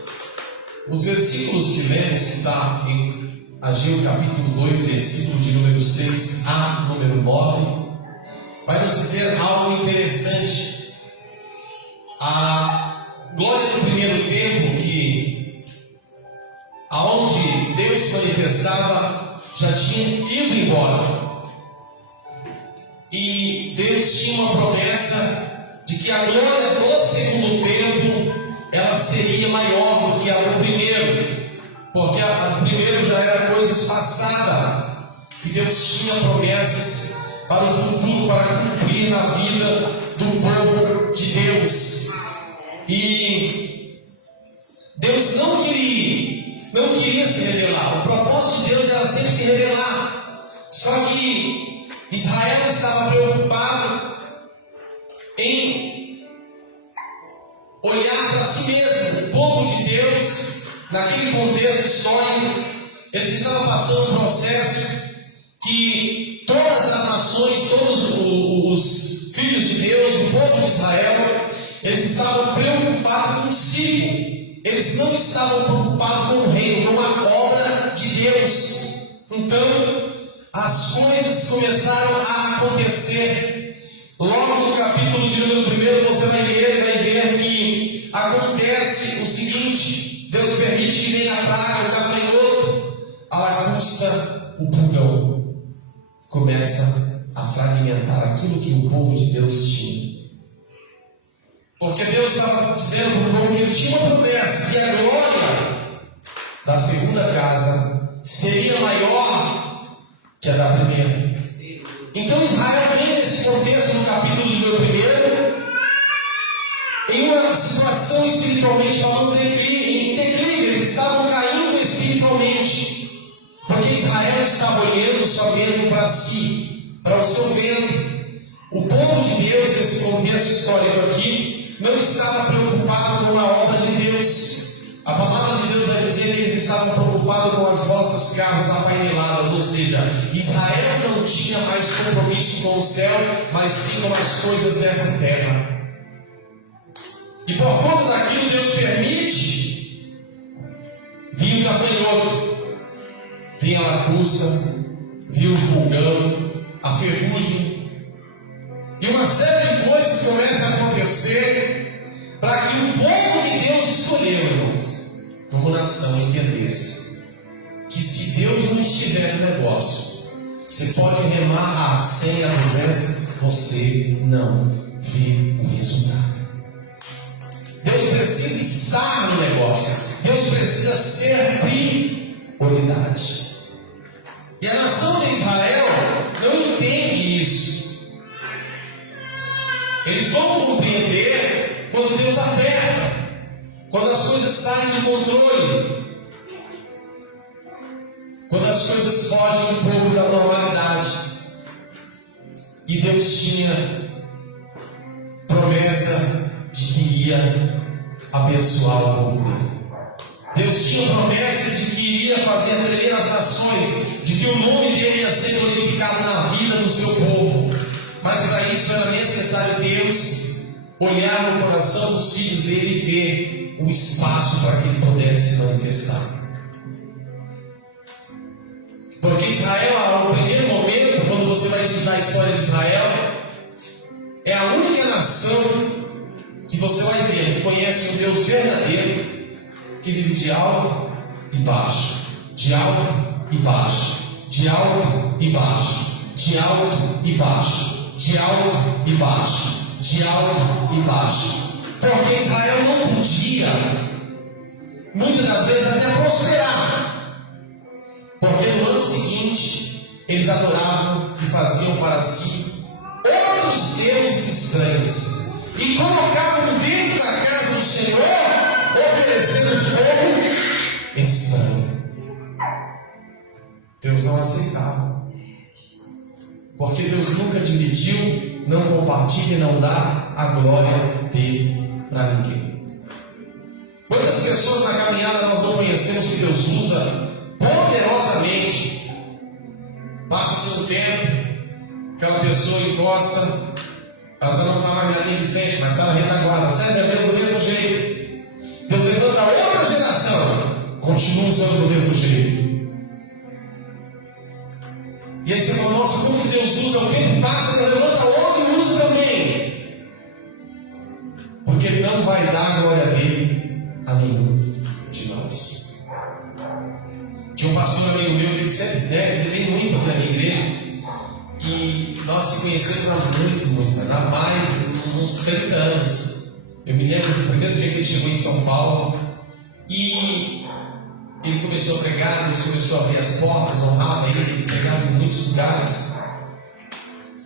os versículos que lemos, que está em Ageu capítulo 2, versículo de número 6 a número 9, vai nos dizer algo interessante. A glória do primeiro tempo, que aonde Deus se manifestava, já tinha ido embora. E Deus tinha uma promessa de que a glória do segundo tempo ela seria maior do que a do primeiro, porque a do primeiro já era coisa passada, e Deus tinha promessas para o futuro, para cumprir na vida do povo de Deus. E Deus não queria se revelar. O propósito de Deus era sempre se revelar. Só que Israel estava preocupado em olhar para si mesmo. O povo de Deus, naquele contexto histórico, eles estavam passando um processo que todas as nações, todos os filhos de Deus, o povo de Israel, eles estavam preocupados consigo. Eles não estavam preocupados com o reino, com a obra de Deus. Então, as coisas começaram a acontecer. Logo no capítulo de número 1, você vai ler e vai ver que acontece o seguinte: Deus permite que venha a praga, o gafanhoto, a lagosta, o pulgão. Começa a fragmentar aquilo que o povo de Deus tinha. Porque Deus estava dizendo para o povo que ele tinha uma promessa, que a glória da segunda casa seria maior que a da primeira. Então Israel vem nesse contexto, no capítulo de 1, em uma situação espiritualmente falando em declive. Eles estavam caindo espiritualmente, porque Israel estava olhando só mesmo para si, para o seu ventre. O povo de Deus, nesse contexto histórico aqui, não estava preocupado com a obra de Deus. A palavra de Deus vai dizer que eles estavam preocupados com as vossas casas apaineladas, ou seja, Israel não tinha mais compromisso com o céu, mas sim com as coisas dessa terra. E por conta daquilo, Deus permite vir o gafanhoto, vir a lacusta, vir o pulgão, a ferrugem, e uma série de coisas começam a acontecer para que o povo que Deus escolheu, irmãos, como nação, entendesse que se Deus não estiver no negócio, você pode remar a 100, a 200, você não vê o resultado. Deus precisa estar no negócio, Deus precisa ser prioridade. E a nação de Israel não entende isso. Eles vão compreender quando Deus aperta, quando as coisas saem do controle, quando as coisas fogem um pouco da normalidade. E Deus tinha promessa de que iria abençoar o povo dele. Deus tinha promessa de que iria fazer tremer as nações, de que o nome dele ia ser glorificado na vida do seu povo. Mas para isso era necessário Deus olhar no coração dos filhos dele e ver um espaço para que ele pudesse se manifestar. Porque Israel, no primeiro momento, quando você vai estudar a história de Israel, é a única nação que você vai ver, que conhece um Deus verdadeiro, que vive de alto e baixo, de alto e baixo, de alto e baixo, de alto e baixo, de alto e baixo, de alto e baixo. Porque Israel não podia, muitas das vezes, até prosperar. Porque no ano seguinte, eles adoravam e faziam para si outros deuses estranhos. E colocavam dentro da casa do Senhor, oferecendo fogo estranho. Deus não aceitava. Porque Deus nunca dividiu, não compartilha e não dá a glória dele para ninguém. Quantas pessoas na caminhada nós não conhecemos que Deus usa poderosamente? Passa-se um tempo, aquela pessoa encosta, ela já não está mais na linha de frente, mas está na retaguarda. Serve a Deus do mesmo jeito. Deus levanta outra geração, continua usando do mesmo jeito. E aí você fala, nossa, como que Deus usa? O tempo passa, Deus levanta outro e usa também. Porque Ele não vai dar a glória dele a nenhum de nós. Tinha um pastor amigo meu, ele sempre ele vem muito aqui na minha igreja. E nós se conhecemos há muitos, há mais de uns 30 anos. Eu me lembro do primeiro dia que ele chegou em São Paulo e ele começou a pregar, Deus começou a abrir as portas, honrava ele pregava em muitos lugares.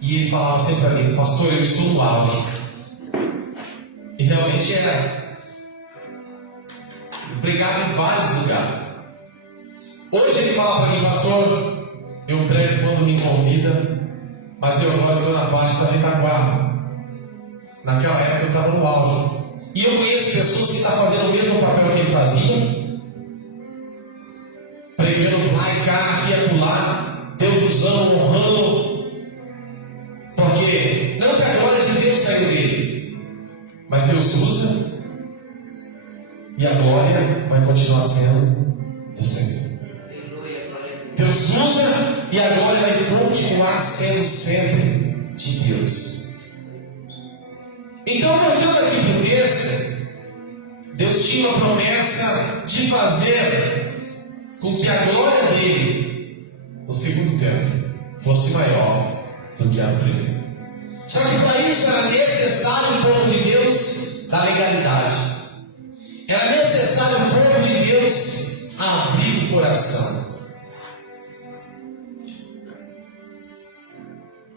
E ele falava sempre para mim, pastor, eu estou no auge. E realmente era. Eu pregava em vários lugares. Hoje ele fala para mim, pastor, eu prego quando me convida, mas eu agora estou na parte da retaguarda. Naquela época eu estava no auge. E eu conheço pessoas que estão fazendo o mesmo papel que ele fazia, pregando lá e cá, aqui e acolá, Deus usando, honrando, porque não que a glória de Deus saiu dele, mas Deus usa e a glória vai continuar sendo do Senhor. Deus usa e a glória vai continuar sendo sempre de Deus. Então, voltando aqui para o texto, Deus tinha uma promessa de fazer com que a glória dele, no segundo tempo, fosse maior do que a primeira. Só que para isso era necessário um povo de Deus da legalidade. Era necessário um povo de Deus abrir o coração.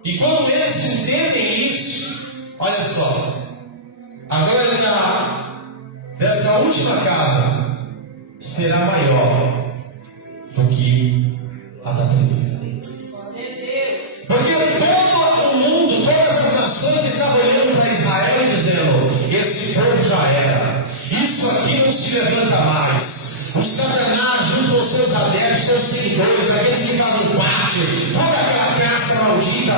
E quando eles entendem isso, olha só, a glória dessa última casa será maior do que a da primeira. Porque todo o mundo, todas as nações estavam olhando para Israel e dizendo, esse povo já era, isso aqui não se levanta mais. O Satanás, junto com os seus adeptos, seus seguidores, aqueles que fazem parte, toda aquela casta maldita,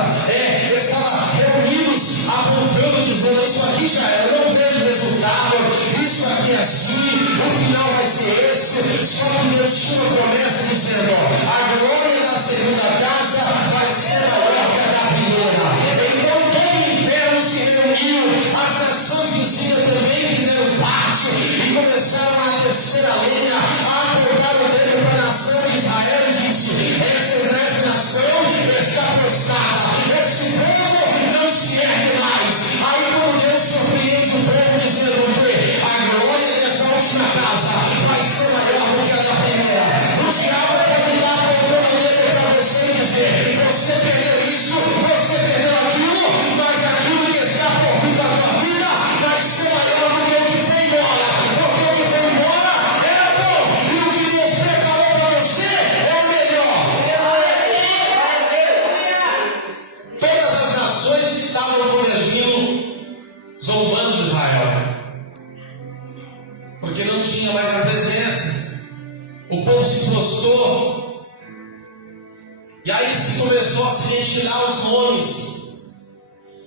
estava reunidos, apontando, dizendo, isso aqui já era, eu não vejo resultado, isso aqui é assim, o final vai ser esse. Só que Deus tinha uma promessa dizendo, a glória da segunda casa vai ser maior que a da primeira. Então todo o inferno se reuniu, as nações vizinhas também fizeram parte e começaram a descer a lenha, a apontar o dedo para a nação de Israel e disse, essa nação está prostrada, esse povo não se ergue mais. Aí quando Deus surpreende o povo dizendo que a glória dessa última casa vai ser maior do que a da primeira, o diabo pode ir lá apontando o dedo para você e dizer, você perdeu isso, você perdeu aquilo, mas aquilo que está por vir da tua vida vai ser maior do que o que foi embora, porque o que foi embora era bom, e o que Deus preparou para você é o melhor. Todas as nações estavam convergindo, zombando de Israel, porque não tinha mais a presença. O povo se prostrou, e aí se começou a se ventilar os nomes,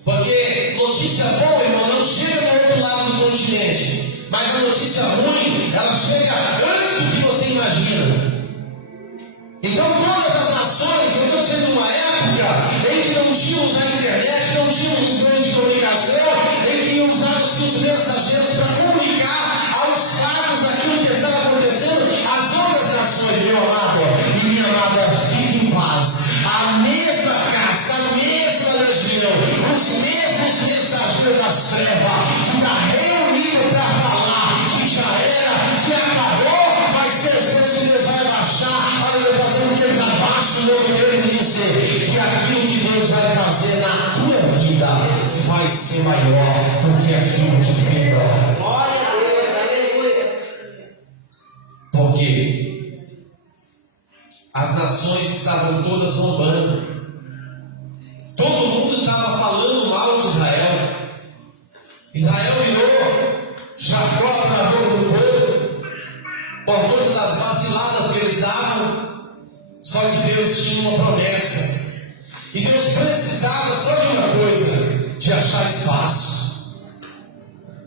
porque notícia boa, irmão, não chega do outro lado do continente. mas a notícia ruim, ela chega antes do que você imagina. Então todas as nações, eu estou dizendo uma época em que não tínhamos a internet, não tínhamos os meios de comunicação, em que usavam-se os mensageiros para comunicar aos fatos daquilo que estava acontecendo às outras nações, meu amado e minha amada, fique em paz. A mesma caça, a mesma legião, os mesmos mensageiros das trevas, que está reunido para falar que já era, que acabou, vai ser os preços que Deus vai abaixar, fazendo que eles abaixem o nome deles e dizer que aquilo que Deus vai fazer na tua vida vai ser maior do que aquilo que fez agora. Glória a Deus, aleluia. Porque as nações estavam todas zombando. Todo mundo estava falando mal de Israel. Israel virou chacota na boca do povo por conta das vaciladas que eles davam. Só que Deus tinha uma promessa. E Deus precisava só de uma coisa: de achar espaço.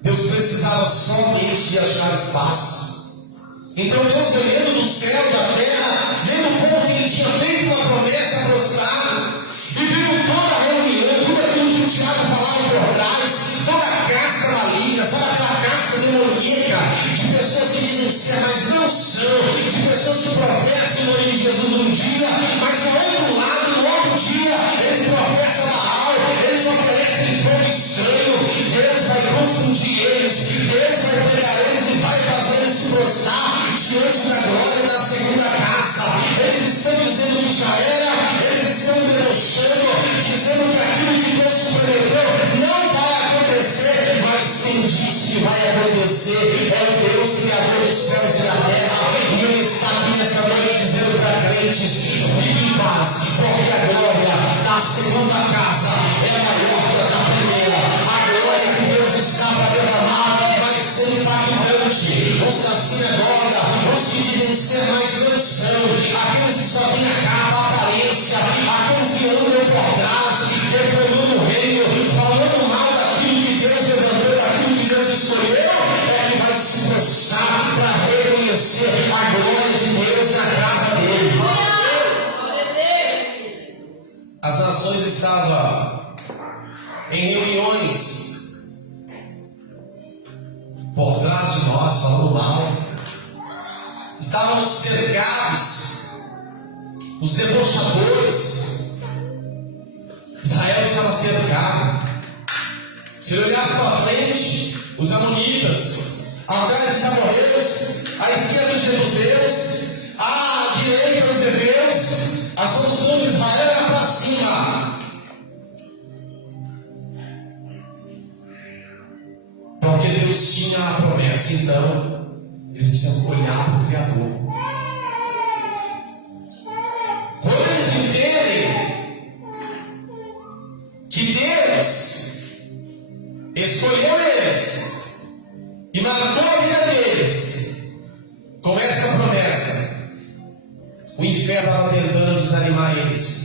Deus precisava somente de achar espaço. Então Deus, olhando dos céus à terra, vendo o povo que ele tinha feito uma promessa prostrado, e vendo toda a reunião, tudo aquilo que o Tiago falava por trás, toda a casca maligna, sabe aquela casca demoníaca, de pessoas que dizem ser, mas não são, de pessoas que professam o nome de Jesus um dia, mas do outro lado, no outro dia, eles professam Baal, eles oferecem fogo estranho. Deus vai confundir eles, Deus vai pegar eles e vai fazer eles se prostrar diante da glória da segunda casa. Eles estão dizendo que já era, eles estão debochando, dizendo que aquilo que Deus prometeu não vai acontecer, mas quem disse que vai acontecer é o Deus Criador dos céus e da terra, e Ele está aqui nesta noite dizendo para crentes: fique em paz, porque a glória da segunda casa é maior que a da primeira. A glória que Deus está para derramar vai ser impactante. Os da sinagoga, os que dizem ser mais não são, aqueles que só têm a capa, a aparência, aqueles que andam por trás, defendendo o reino, falando mal daquilo que Deus levantou, daquilo que Deus escolheu, é que vai se prostrar para reconhecer a glória de Deus na casa dele. As nações estavam em reuniões por trás de nós, falando mal. Estávamos cercados, os debochadores. Israel estava cercado. Se ele olhasse para frente, os amonitas, atrás dos amorreus, à esquerda os jebuseus, à direita os heveus. A solução de Israel era para cima. Porque Deus tinha a promessa, então eles precisam olhar para o Criador. Quando eles entendem que Deus escolheu eles e marcou a vida deles com essa promessa, o inferno estava tentando desanimar eles.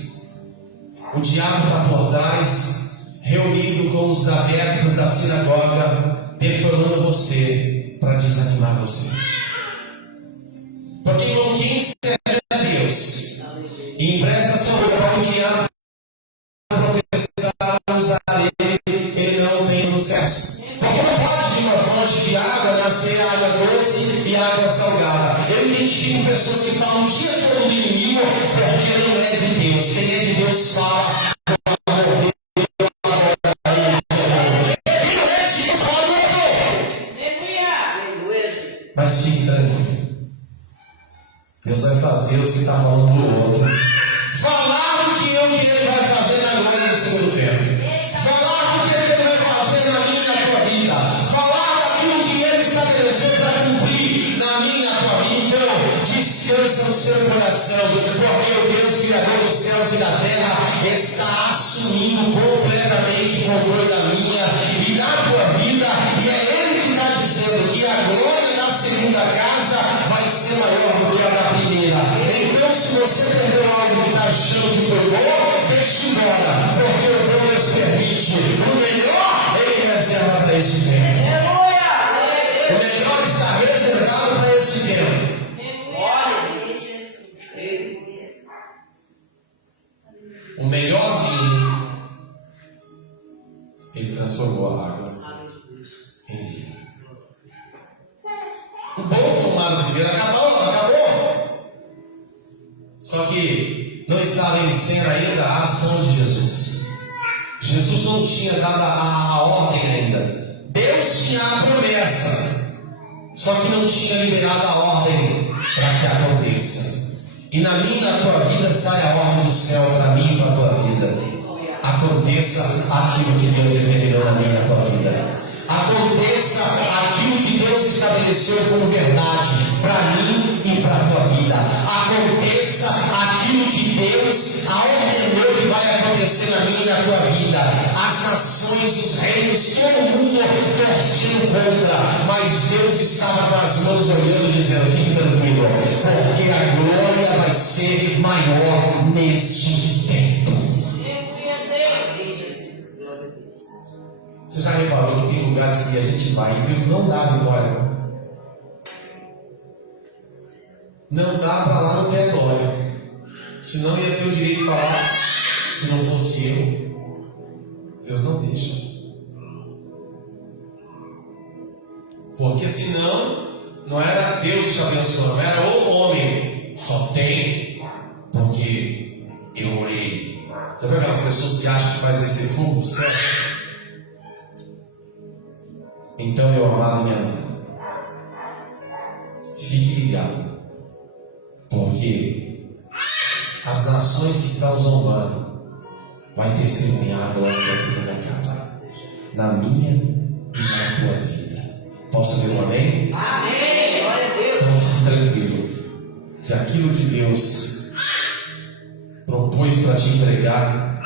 O diabo está por trás, reunido com os adeptos da sinagoga, defamando você para desanimar você. Porque com quem serve a Deus e empresta sua boca ao diabo professar, usar ele não tem sucesso. Porque não pode de uma fonte de água nascer água doce e água salgada. Eu identifico pessoas que falam o dia todo do inimigo porque não é de Deus. Quem é de Deus fala. Mas fique tranquilo. Deus vai fazer os que está falando do outro. Falar o que Ele vai fazer na glória do segundo tempo. Falar o que Ele vai fazer na minha e na tua vida. Falar daquilo que Ele estabeleceu para cumprir na minha e na tua vida. Então, descansa o seu coração, porque o Deus Criador dos céus e da terra está assumindo completamente o controle da minha e da tua vida. E é Ele que está dizendo que a glória da segunda casa vai ser maior do que a da primeira. Então, se você perdeu algo que está achando que foi bom, deixe embora, porque o bom Deus permite. O melhor Ele reserva para esse tempo. O melhor reservado para esse tempo. O melhor vinho, ele transformou a água em vinho. O bom tomado primeiro acabou. Só que não estava em cena ainda a ação de Jesus. Jesus não tinha dado a ordem ainda. Deus tinha a promessa, só que não tinha liberado a ordem para que aconteça. E na minha e na tua vida sai a ordem do céu para mim e para a tua vida. Aconteça aquilo que Deus determinou na minha e na tua vida. Aconteça aquilo que Deus estabeleceu como verdade para mim e para a tua vida. Aconteça aquilo que Deus ordenou que vai acontecer na minha e na tua vida. As nações, os reinos, todo mundo torcendo contra, mas Deus estava com as mãos olhando, dizendo: fique tranquilo, porque a glória vai ser maior neste tempo. Você já reparou que tem lugares que a gente vai e Deus não dá a vitória? Não dá para lá não ter a glória. Senão ia ter o direito de falar, se não fosse eu. Deus não deixa. Porque senão não era Deus te abençoando, não era o homem. Só tem porque eu orei. Já viu aquelas pessoas que acham que faz descer fogo do céu? Então, meu amado e minha amada, fique ligado, porque as nações que estão zombando vai testemunhar a glória da segunda casa, na minha e na tua vida. Posso ver um amém? Amém! Glória a Deus! Então fique tranquilo, que aquilo que Deus propôs para te entregar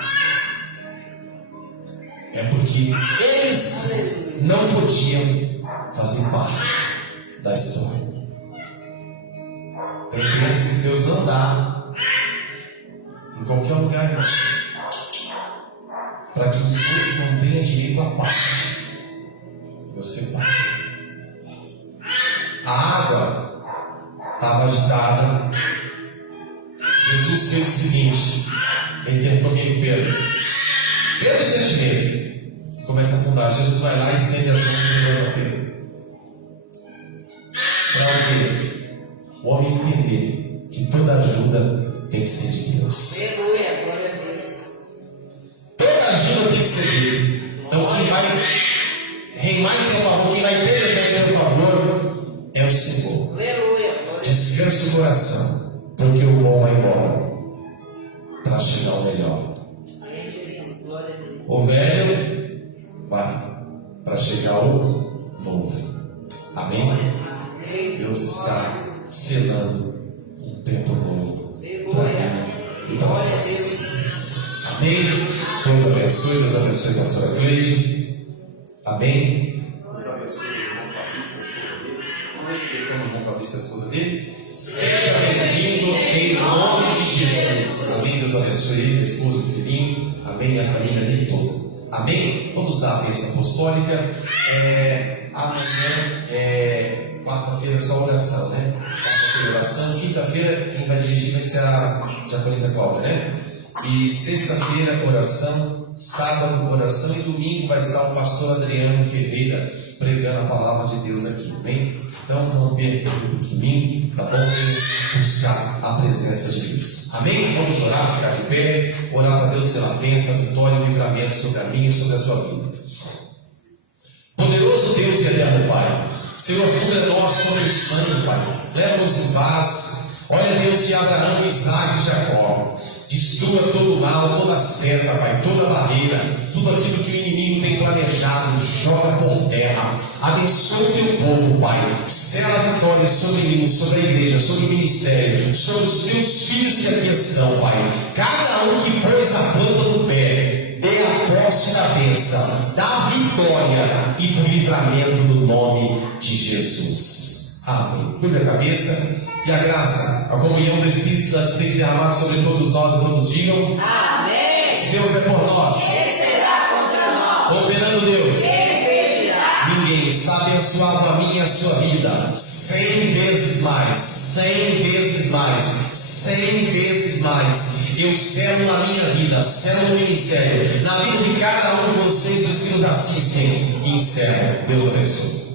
é porque eles não podiam fazer parte da história. Tem criança que Deus não dá em qualquer lugar, irmão, para que os outros não tenham direito à parte. Você vai. A água estava agitada. Jesus fez o seguinte: vem comigo, Pedro. Pedro sente medo. Começa a afundar. Jesus vai lá e estende as mãos e levanta Pedro. Para o quê? O homem entender que toda ajuda tem que ser de Deus. Aleluia! Glória a Deus! Toda ajuda tem que ser dele. Então quem vai reimar em teu favor, quem vai ter em teu favor é o Senhor. Aleluia! Descanse o coração, porque o bom vai embora para chegar o melhor. Amém, Jesus! Glória a Deus! O velho vai para chegar o novo. Amém? Deus está selando um tempo novo para mim e para as nossas vidas. Amém? Deus abençoe, pastora Cleide. Amém? Deus abençoe o irmão Fabrício, a esposa dele. Vamos explicar o irmão Fabrício, a esposa dele. Seja bem-vindo em nome de Jesus. Amém? Deus abençoe ele, a esposa, o filhinho. Amém? E a família dele toda. Amém? Vamos dar a bênção apostólica. Amanhã, quarta-feira, só oração, né? Quarta-feira, oração. Quinta-feira, quem vai dirigir vai ser a diaconisa Cláudia, né? E sexta-feira, oração. Sábado, oração. E domingo vai estar o pastor Adriano Ferreira pregando a palavra de Deus aqui. Amém? Então, não perca o domingo, tá bom? Vem buscar a presença de Deus. Amém? Vamos orar, ficar de pé, orar para Deus pela bênção, vitória e livramento sobre a minha e sobre a sua vida. Poderoso Deus e eterno Pai, Senhor, tudo é nosso como o sangue, Pai. Leva-nos em paz. Olha, Deus, de Abraão, Isaac e Jacó. Destrua todo o mal, toda a seta, Pai, toda a barreira, tudo aquilo que o inimigo tem planejado, joga por terra. Abençoe o teu povo, Pai. Sela a vitória sobre mim, sobre a igreja, sobre o ministério, sobre os teus filhos que aqui estão, Pai. Cada um que pôs a planta do pé, dê a posse da bênção, da vitória e do livramento no nome de Jesus. Amém. Curva a cabeça. E a graça, a comunhão do Espírito Santo esteja derramada sobre todos nós e todos digam: Amém! Se Deus é por nós, Quem será contra nós? operando Deus, Quem impedirá? ninguém alguém está abençoado a minha e a sua vida 100 vezes mais, 100 vezes mais, 100 vezes mais. Eu selo na minha vida, selo no ministério, na vida de cada um de vocês, dos que nos assistem, e encerro. Deus abençoe.